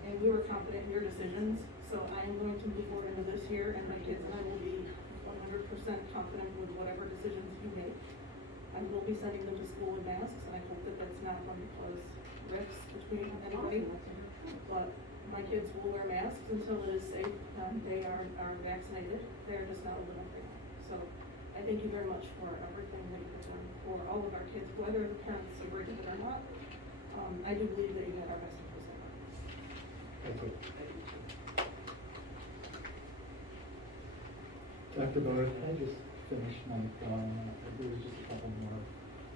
and we were confident in your decisions. So I am going to move forward into this year, and my kids and I will be 100% confident with whatever decisions you make. I will be sending them to school in masks, and I hope that that's not going to cause rifts between anybody. But my kids will wear masks until it is safe and they are vaccinated. They're just not old enough right now. So I thank you very much for everything that you have done for all of our kids, whether the parents agree with it or not. I do believe that you had our best interest in mind. Thank you. Dr. Bowler, can I just finish my, there was just a couple more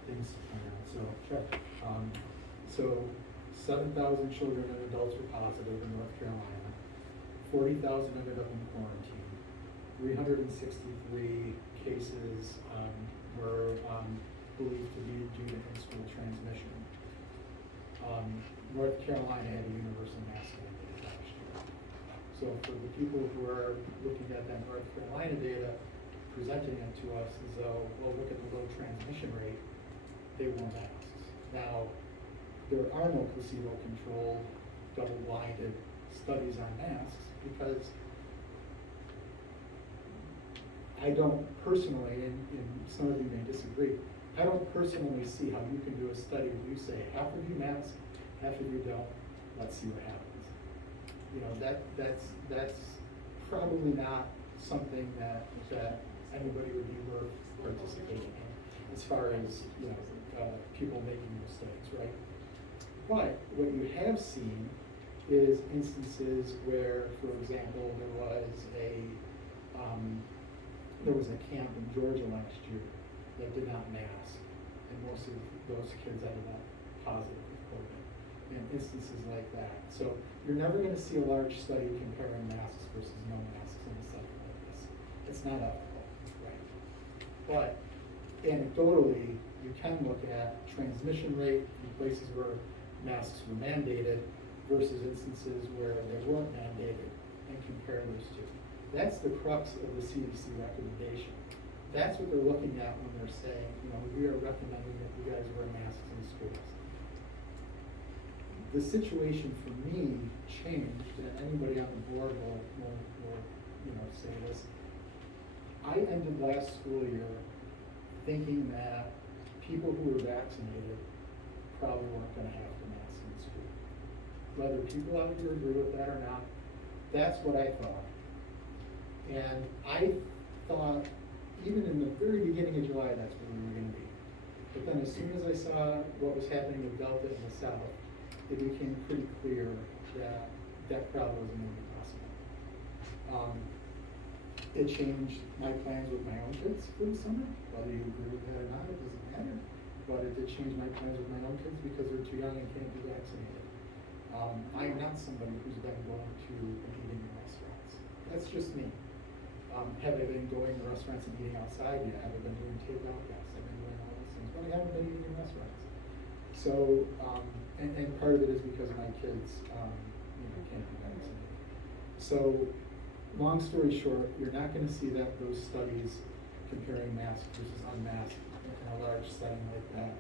things to point out. So, Sure. So 7,000 children and adults were positive in North Carolina. 40,000 ended up in quarantine. 363 cases were believed to be due to in-school transmission. North Carolina had a universal mask mandate last year. So for the people who are looking at that North Carolina data, presenting it to us as though, well, look at the low transmission rate, they wore masks. Now, there are no placebo-controlled, double-blinded studies on masks because I don't personally, and some of you may disagree, I don't personally see how you can do a study where you say half of you mask, half of you don't, let's see what happens. You know, that's probably not something that anybody would be worth participating in as far as, you know, people making those studies, right? But what you have seen is instances where, for example, there was a camp in Georgia last year that did not mask, and most of those kids ended up positive with COVID, and instances like that. So you're never going to see a large study comparing masks versus no masks in a study like this. It's not ethical, right? But anecdotally, you can look at transmission rate in places where masks were mandated versus instances where they weren't mandated and compare those two. That's the crux of the CDC recommendation. That's what they're looking at when they're saying, you know, we are recommending that you guys wear masks in schools. The situation for me changed, and anybody on the board will you know, say this. I ended last school year thinking that people who were vaccinated probably weren't gonna have to mask in school. Whether people out here agree with that or not, that's what I thought. And I thought, even in the very beginning of July, that's where we were gonna be. But then as soon as I saw what was happening with Delta in the South, it became pretty clear that that probably wasn't gonna be possible. It changed my plans with my own kids for the summer, whether you agree with that or not, it doesn't matter. But it did change my plans with my own kids because they're too young and can't be vaccinated. I am not somebody who's been going to and eating in restaurants. That's just me. Have I been going to restaurants and eating outside? Yeah. Have I been doing takeout? Yes. I've been doing all those things, but I haven't been eating in restaurants. So, and part of it is because my kids, you know, can't be vaccinated. So, long story short, you're not going to see those studies comparing masked versus unmasked in a large setting like that.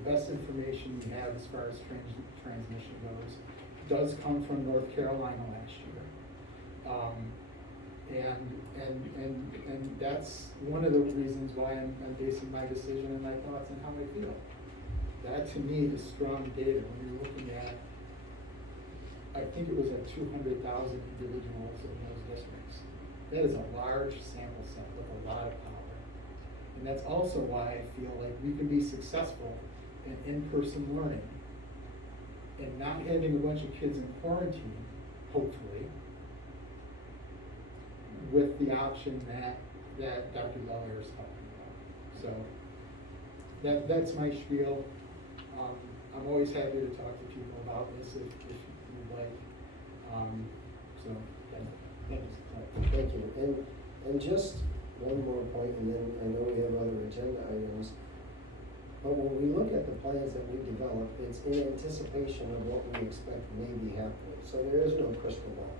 The best information we have as far as transmission goes does come from North Carolina last year. And that's one of the reasons why I'm basing my decision and my thoughts on how I feel. That to me is strong data when you're looking at, I think it was at 200,000 individuals in those districts. That is a large sample set with a lot of power. And that's also why I feel like we can be successful in in-person learning and not having a bunch of kids in quarantine, hopefully, with the option that Dr. Lawler is talking about. So that's my spiel. I'm always happy to talk to people about this if you'd like. So, thanks. Thank you. And just one more point, and then I know we have other agenda items. But when we look at the plans that we develop, it's in anticipation of what we expect may be happening. So there is no crystal ball.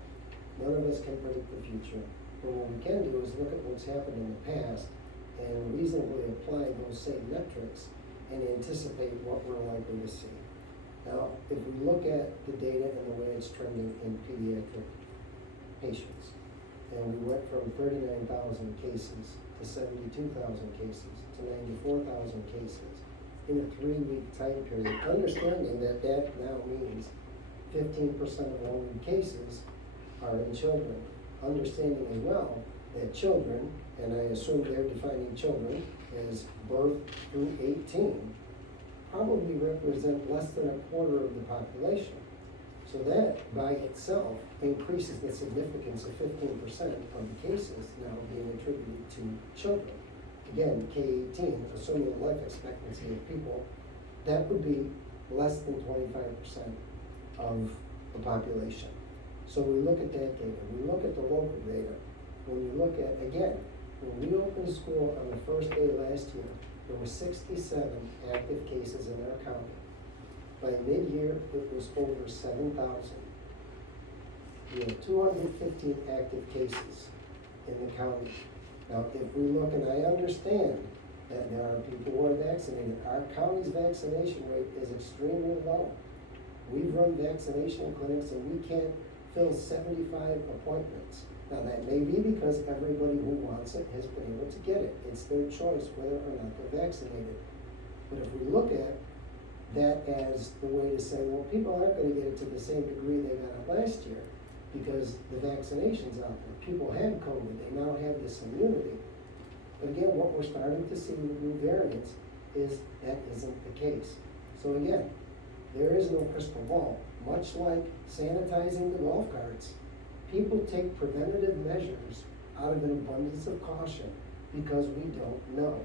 None of us can predict the future. But what we can do is look at what's happened in the past and reasonably apply those same metrics and anticipate what we're likely to see. Now, if we look at the data and the way it's trending in pediatric patients, and we went from 39,000 cases to 72,000 cases to 94,000 cases in a 3-week time period, understanding that now means 15% of all new cases are in children. Understanding as well that children, and I assume they're defining children as birth through 18, probably represent less than a quarter of the population. So that by itself increases the significance of 15% of the cases now being attributed to children. Again, K-18, assuming the life expectancy of people, that would be less than 25% of the population. So we look at that data, we look at the local data. When you look at, again, when we opened school on the first day last year, there were 67 active cases in our county. By mid-year, it was over 7,000. We have 215 active cases in the county. Now, if we look, and I understand that there are people who are vaccinated, our county's vaccination rate is extremely low. We've run vaccination clinics and we can't fill 75 appointments. Now, that may be because everybody who wants it has been able to get it. It's their choice whether or not they're vaccinated. But if we look at that as the way to say, well, people aren't going to get it to the same degree they got it last year because the vaccination's out there. People had COVID, they now have this immunity. But again, what we're starting to see with new variants is that isn't the case. So again, there is no crystal ball. Much like sanitizing the golf carts, people take preventative measures out of an abundance of caution because we don't know.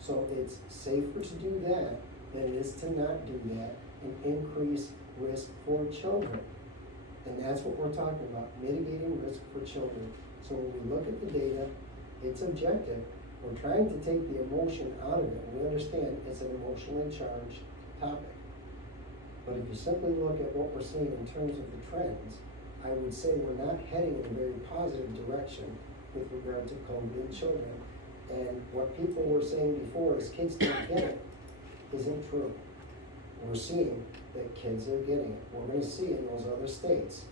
So it's safer to do that than it is to not do that and increase risk for children. And that's what we're talking about, mitigating risk for children. So when we look at the data, it's objective. We're trying to take the emotion out of it. We understand it's an emotionally charged topic. But if you simply look at what we're seeing in terms of the trends, I would say we're not heading in a very positive direction with regard to COVID in children. And what people were saying before is kids don't get it, isn't true. We're seeing that kids are getting it. We're gonna see in those other states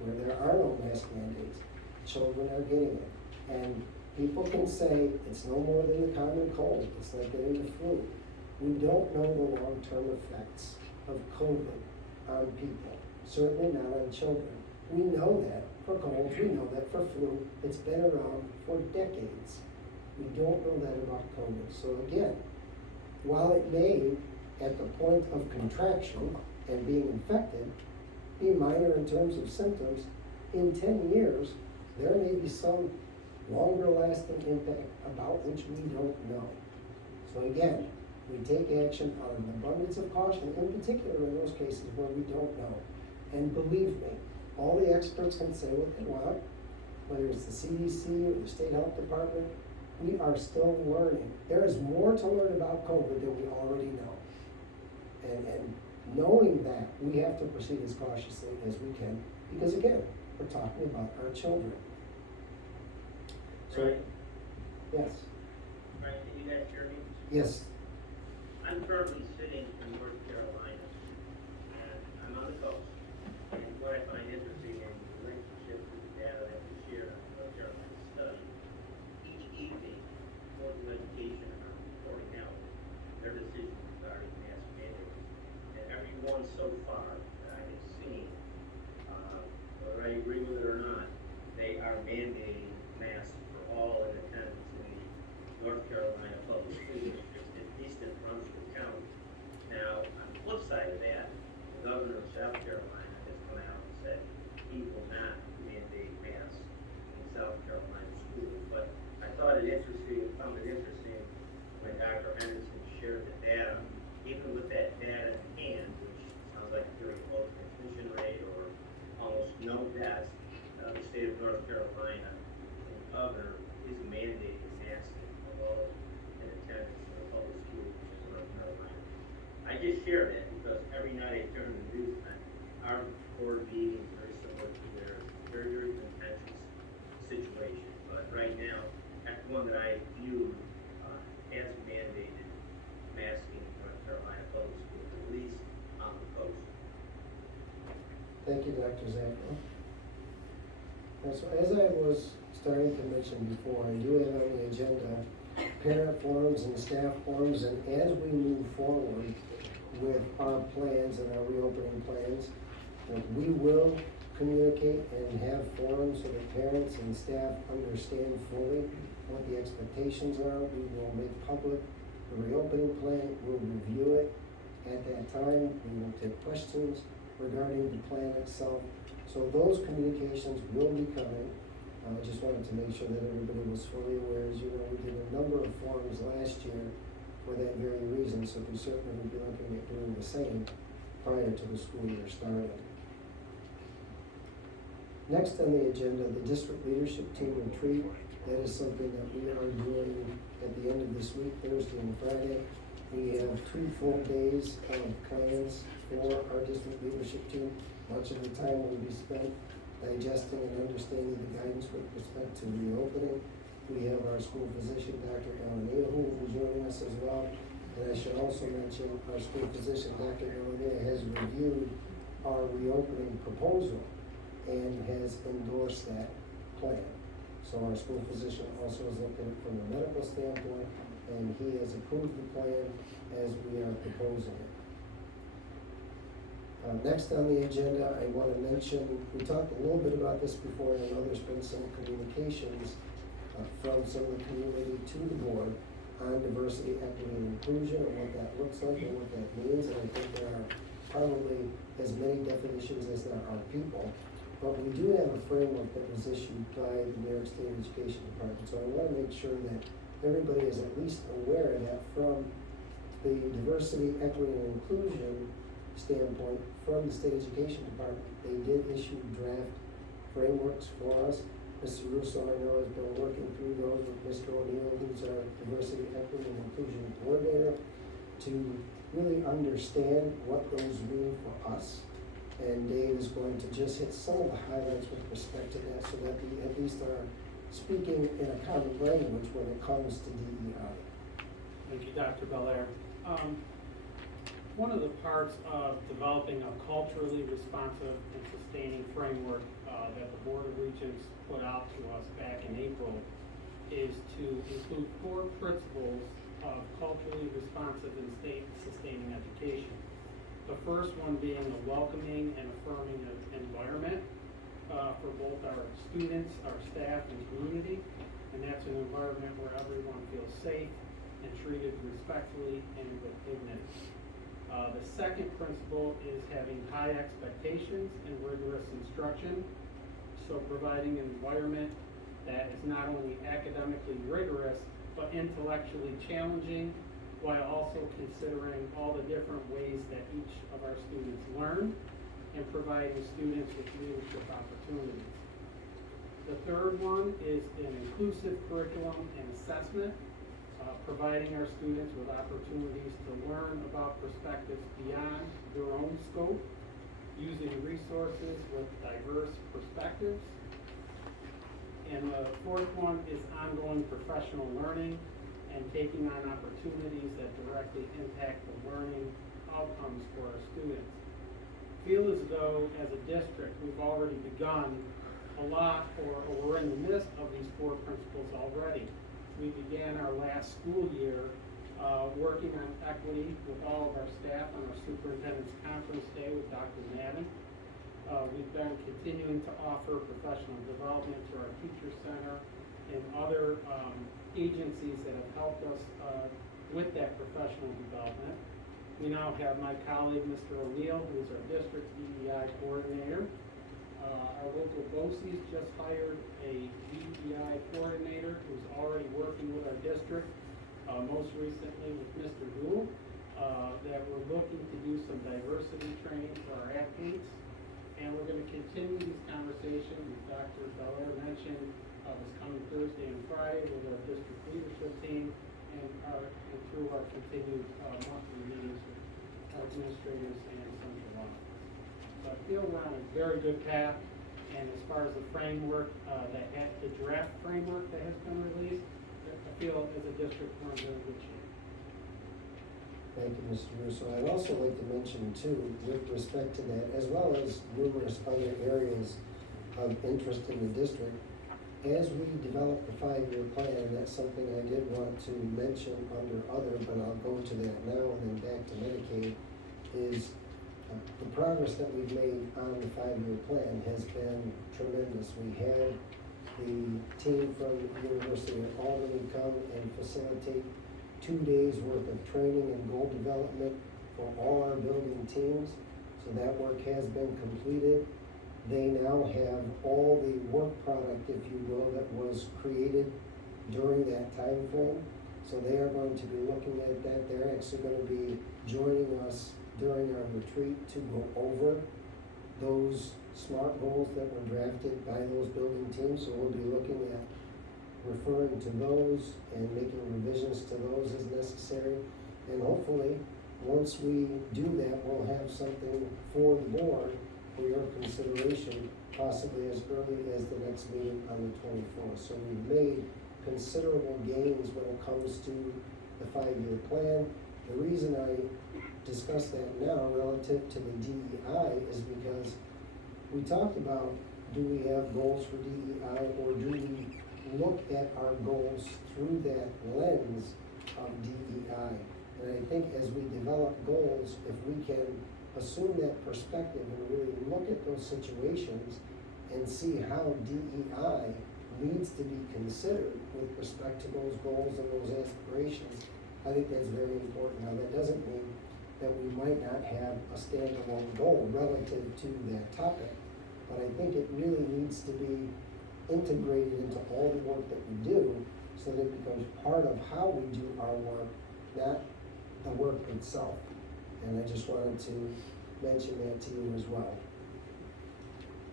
where there are no mask mandates, children are getting it. And people can say it's no more than the common cold, it's like getting the flu. We don't know the long-term effects of COVID on people, certainly not on children. We know that for colds, we know that for flu, it's been around for decades. We don't know that about COVID. So again, while it may, at the point of contraction and being infected, be minor in terms of symptoms, in 10 years, there may be some longer lasting impact about which we don't know. So again, we take action out of an abundance of caution, in particular in those cases where we don't know. And believe me, all the experts can say what they want, whether it's the CDC or the State Health Department, we are still learning. There is more to learn about COVID than we already know. And knowing that, we have to proceed as cautiously as we can, because again, we're talking about our children. So, yes. Right, can you guys hear me? Yes. I'm currently sitting in North Carolina, and I'm on the coast. And what I find interesting in the relationship with the data that we share on the North Carolina study, each evening, boards of education are reporting out their decisions regarding mask mandates. And everyone so far that I have seen, whether I agree with it or not, they are mandating masks for all in attendance in the North Carolina public school districts, at least in Brunswick County. Now, on the flip side of that, the governor of South Carolina has come out and said he will not mandate masks in South Carolina schools. But I found it interesting when Dr. Henderson shared the data, even with that data in hand, which sounds like a very low transmission rate or almost no deaths, the state of North Carolina and the governor is mandating masking of all in attendance in the public schools in North Carolina. I just share that because every night I turn the news on, our board meeting is very similar to their very, very contentious situation. But right now, everyone that I view has mandated masking in North Carolina public schools, at least on the coast. Thank you, Dr. Zappa. And so as I was starting to mention before, I do have on the agenda parent forums and staff forums, and as we move forward with our plans and our reopening plans, we will communicate and have forums so that parents and staff understand fully what the expectations are. We will make public the reopening plan, we'll review it. At that time, we will take questions regarding the plan itself. So those communications will be coming. I just wanted to make sure that everybody was fully aware. As you know, we did a number of forums last year for that very reason, so we certainly will be looking at doing the same prior to the school year starting. Next on the agenda, the district leadership team retreat. That is something that we are doing at the end of this week, Thursday and Friday. We have 2 full days of plans for our district leadership team. Much of the time will be spent digesting and understanding the guidance with respect to reopening. We have our school physician, Dr. Elenia, who will be joining us as well. And I should also mention our school physician, Dr. Elenia, has reviewed our reopening proposal and has endorsed that plan. So our school physician also has looked at it from a medical standpoint, and he has approved the plan as we are proposing it. Next on the agenda, I want to mention, we talked a little bit about this before, and I know there's been some communications from some of the community to the board on diversity, equity, and inclusion, and what that looks like and what that means. And I think there are probably as many definitions as there are people. But we do have a framework that was issued by the New York State Education Department. So I want to make sure that everybody is at least aware that from the diversity, equity, and inclusion standpoint, from the State Education Department, they did issue draft frameworks for us. Mr. Russo, I know, has been working through those with Mr. O'Neill, who's our diversity, equity, and inclusion coordinator, to really understand what those mean for us. And Dave is going to just hit some of the highlights with respect to that, so that we at least are speaking in a common language when it comes to DEI. Thank you, Dr. Belair. One of the parts of developing a culturally responsive and sustaining framework that the Board of Regents put out to us back in April is to include 4 principles of culturally responsive and sustaining education. The first one being a welcoming and affirming environment for both our students, our staff, and community. And that's an environment where everyone feels safe and treated respectfully and with dignity. The second principle is having high expectations and rigorous instruction. So providing an environment that is not only academically rigorous, but intellectually challenging, while also considering all the different ways that each of our students learn and providing students with leadership opportunities. The third one is an inclusive curriculum and assessment, providing our students with opportunities to learn about perspectives beyond their own scope, using resources with diverse perspectives. And the fourth one is ongoing professional learning and taking on opportunities that directly impact the learning outcomes for our students. Feel as though, as a district, we've already begun a lot, or we're in the midst of these 4 principles already. We began our last school year working on equity with all of our staff on our superintendent's conference day with Dr. Madden. We've been continuing to offer professional development to our teacher center and other agencies that have helped us with that professional development. We now have my colleague, Mr. O'Neill, who is our district DEI coordinator. Our local BOCES just hired a DEI coordinator who's already working with our district, most recently with Mr. Gould, that we're looking to do some diversity training for our athletes. And we're going to continue these conversations, as Dr. Belair mentioned, this coming Thursday and Friday with our district leadership team and through our continued monthly meetings with our administrators and central office. So I feel we're on a very good path, and as far as the framework, the draft framework that has been released, I feel as a district we're in very good shape. Thank you, Mr. Russo. I'd also like to mention too, with respect to that, as well as numerous other areas of interest in the district, as we develop the 5-year plan, that's something I did want to mention under other, but I'll go to that now and then back to Medicaid, is the progress that we've made on the 5-year plan has been tremendous. We had the team from the University of Albany come and facilitate 2 days worth of training and goal development for all our building teams. So that work has been completed. They now have all the work product, if you will, that was created during that time frame. So they are going to be looking at that. They're actually going to be joining us during our retreat to go over those SMART goals that were drafted by those building teams. So we'll be looking at referring to those and making revisions to those as necessary. And hopefully, once we do that, we'll have something for the board for your consideration, possibly as early as the next meeting on the 24th. So we've made considerable gains when it comes to the 5-year plan. The reason I discuss that now relative to the DEI is because we talked about, do we have goals for DEI, or do we look at our goals through that lens of DEI? And I think as we develop goals, if we can assume that perspective and really look at those situations and see how DEI needs to be considered with respect to those goals and those aspirations, I think that's very important. Now, that doesn't mean that we might not have a standalone goal relative to that topic, but I think it really needs to be integrated into all the work that we do so that it becomes part of how we do our work, not the work itself. And I just wanted to mention that to you as well.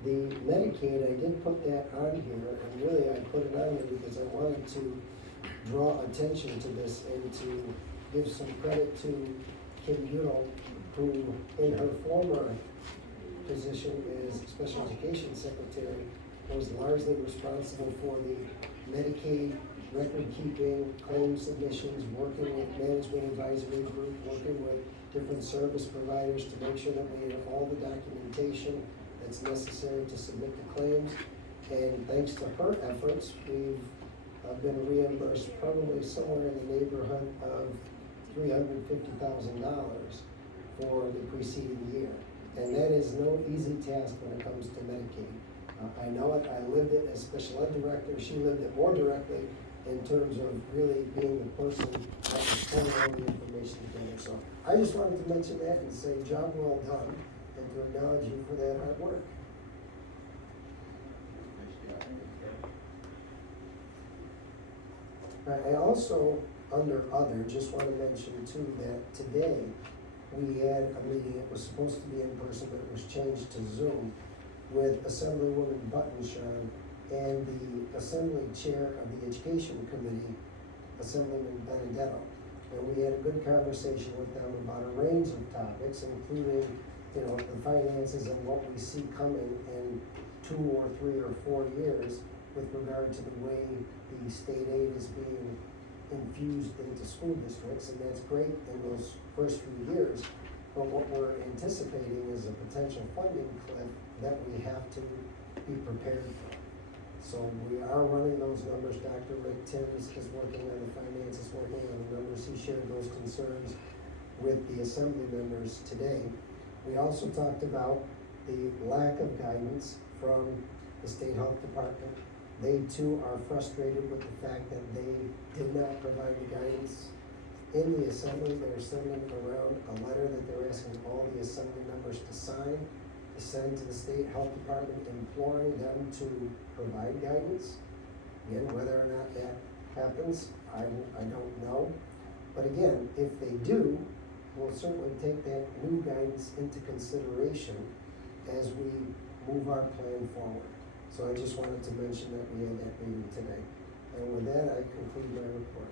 The Medicaid, I did put that on here, and really I put it on here because I wanted to draw attention to this and to give some credit to Kim Udall, who in her former position as Special Education Secretary was largely responsible for the Medicaid record keeping, claim submissions, working with management advisory group, working with different service providers to make sure that we have all the documentation that's necessary to submit the claims. And thanks to her efforts, we've been reimbursed probably somewhere in the neighborhood of $350,000 for the preceding year. And that is no easy task when it comes to Medicaid. I know it, I lived it as special ed director, she lived it more directly in terms of really being the person that was pulling all the information together. So I just wanted to mention that and say job well done, and to acknowledge you for that hard work. I also, under other, just want to mention too that today we had a meeting. It was supposed to be in person, but it was changed to Zoom, with Assemblywoman Buttonshaw and the Assembly Chair of the Education Committee, Assemblyman Benedetto. And we had a good conversation with them about a range of topics, including, you know, the finances and what we see coming in 2 or 3 or 4 years with regard to the way the state aid is being infused into school districts, and that's great in those first few years. But what we're anticipating is a potential funding cliff that we have to be prepared for. So we are running those numbers. Dr. Rick Timms is working on the finances, working on the numbers. He shared those concerns with the assembly members today. We also talked about the lack of guidance from the state health department. They too are frustrated with the fact that they did not provide the guidance in the assembly. They're sending around a letter that they're asking all the assembly members to sign, to send to the state health department, imploring them to provide guidance. Again, whether or not that happens, I don't know. But again, if they do, we'll certainly take that new guidance into consideration as we move our plan forward. So I just wanted to mention that we had that meeting today. And with that, I conclude my report.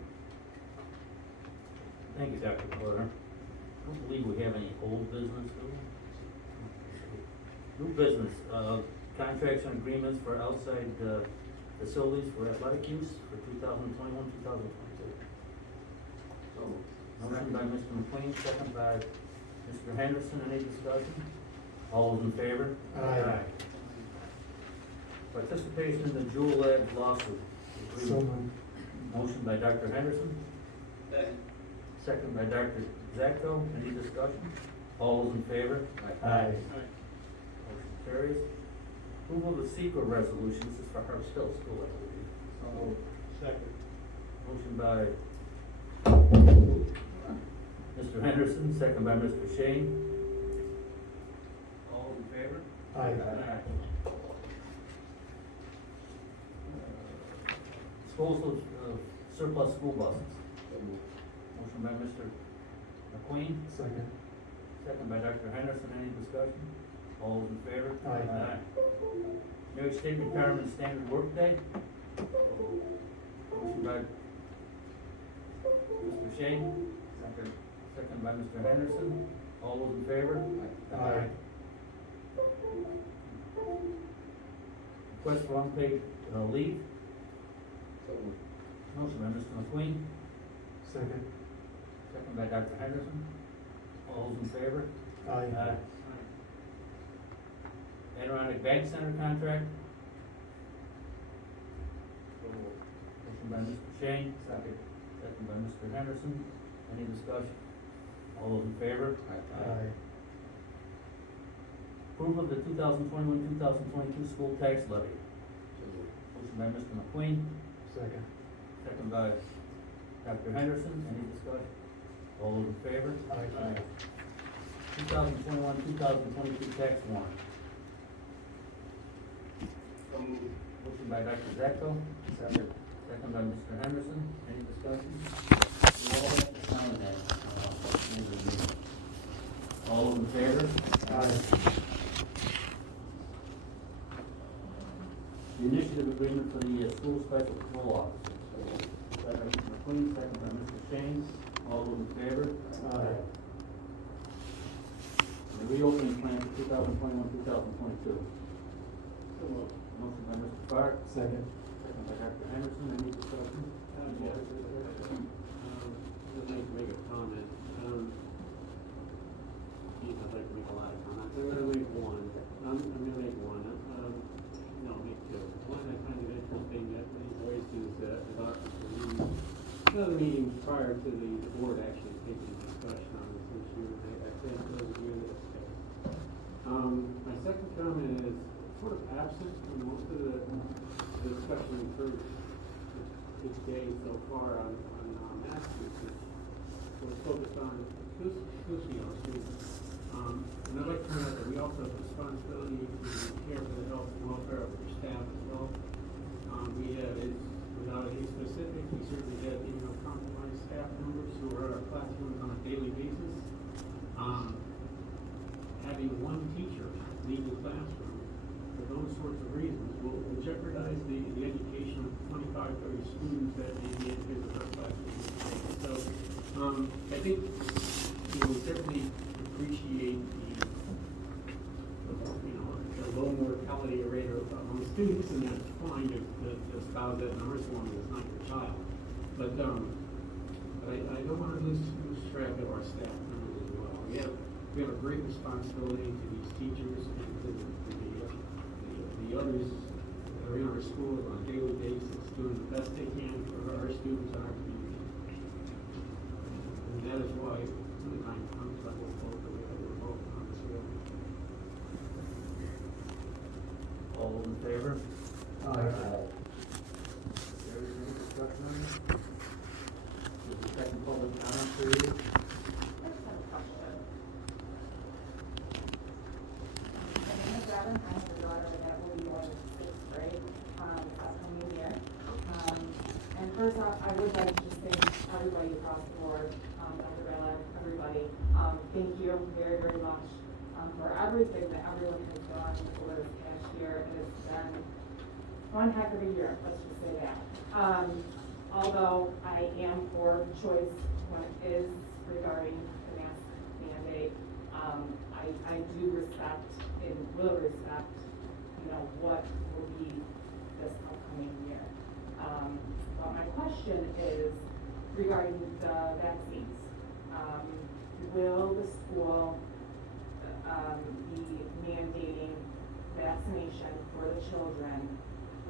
Thank you, Dr. Porter. I don't believe we have any old business, do we? New business, contracts and agreements for outside facilities for athletic use for 2021, 2022. Motion by Mr. McQueen, second by Mr. Henderson. Any discussion? All those in favor? Aye. Participation in the Jewel Labs lawsuit. So moved. Motion by Dr. Henderson. Second by Dr. Zacco. Any discussion? All those in favor? Aye. Motion carries. Approval of the secret resolutions is for Harpsville School, I believe. Second. Motion by Mr. Henderson, second by Mr. Shane. All in favor? Aye. Disposal of surplus school buses. Motion by Mr. McQueen. Second. Second by Dr. Henderson. Any discussion? All those in favor? Aye. New York State Retirement Standard Workday. Motion by Mr. Shane. Second by Mr. Henderson. All those in favor? Aye. Request for unpaid leave. Motion by Mr. McQueen. Second. Second by Dr. Henderson. All those in favor? Aye. Adirondack Bank Center contract. Motion by Mr. Shane. Second by Mr. Henderson. Any discussion? All those in favor? Aye. Approval of the 2021-2022 school tax levy. Motion by Mr. McQueen. Second. Second by Dr. Henderson. Any discussion? All those in favor? Aye. 2021-2022 tax warrant. Motion by Dr. Zacco. Second by Mr. Henderson. Any discussion? We all have to sign that. All those in favor? Aye. The initiative agreement for the school special patrol officers. Second by Mr. McQueen, second by Mr. Shane. All those in favor? Aye. The reopening plan for 2021-2022. Motion by Mr. Second. Second by Dr. Henderson, any discussion? Yes. I'd like to make a comment. Geez, I'd like to make a lot of comments. I'm gonna make one. No, make two. One, I find it interesting that these voices, the doctors believe, the meetings prior to the board actually taking discussion on this issue. I think those of you that stay. My second comment is sort of absent in most of the discussion we've heard today so far on math usage. We're focused on students. And I'd like to point out that we also have a responsibility to care for the health and welfare of our staff as well. We have, without any specifics, we certainly have immunocompromised staff members who are in our classrooms on a daily basis. Having one teacher leave the classroom for those sorts of reasons will jeopardize the education of 25, 30 students that may be in his or her classroom. So I think we certainly appreciate the low mortality rate among students, and that's fine to espouse that number as long as it's not your child. But I don't want to lose track of our staff members as well. We have a great responsibility to these teachers and to the others that are in our schools on a daily basis, doing the best they can for our students and our community. And that is why I'm comfortable with the way that we're voting on this bill. All those in favor? Aye. There is any discussion on this? Is the second public comment period? I just have a question. My name is Robin. I have a daughter that will be going to sixth grade, this upcoming year. And first off, I would like to just thank everybody across the board, Dr. Bella, everybody. Thank you very, very much, for everything that everyone has done over this past year. It has been one heck of a year, let's just say that. Although I am for choice when it is regarding the mask mandate, I do respect and will respect, what will be this upcoming year. But my question is regarding the vaccines. Will the school be mandating vaccination for the children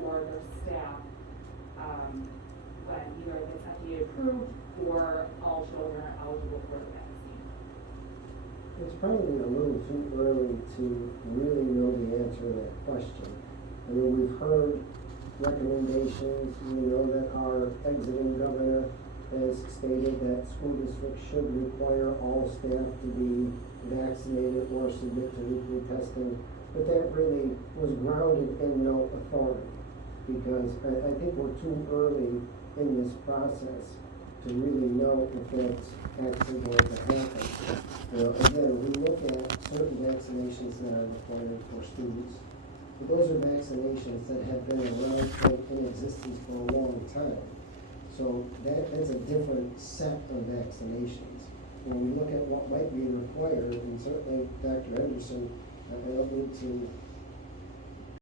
or their staff when either it's FDA approved or all children are eligible for the vaccine? It's probably a little too early to really know the answer to that question. I mean, we've heard recommendations. We know that our exiting governor has stated that school districts should require all staff to be vaccinated or submit to weekly testing, but that really was grounded in no authority, because I think we're too early in this process to really know if that's actually going to happen. Again, we look at certain vaccinations that are required for students, but those are vaccinations that have been around and in existence for a long time. So that's a different set of vaccinations. When we look at what might be required, and certainly Dr. Henderson, I don't need to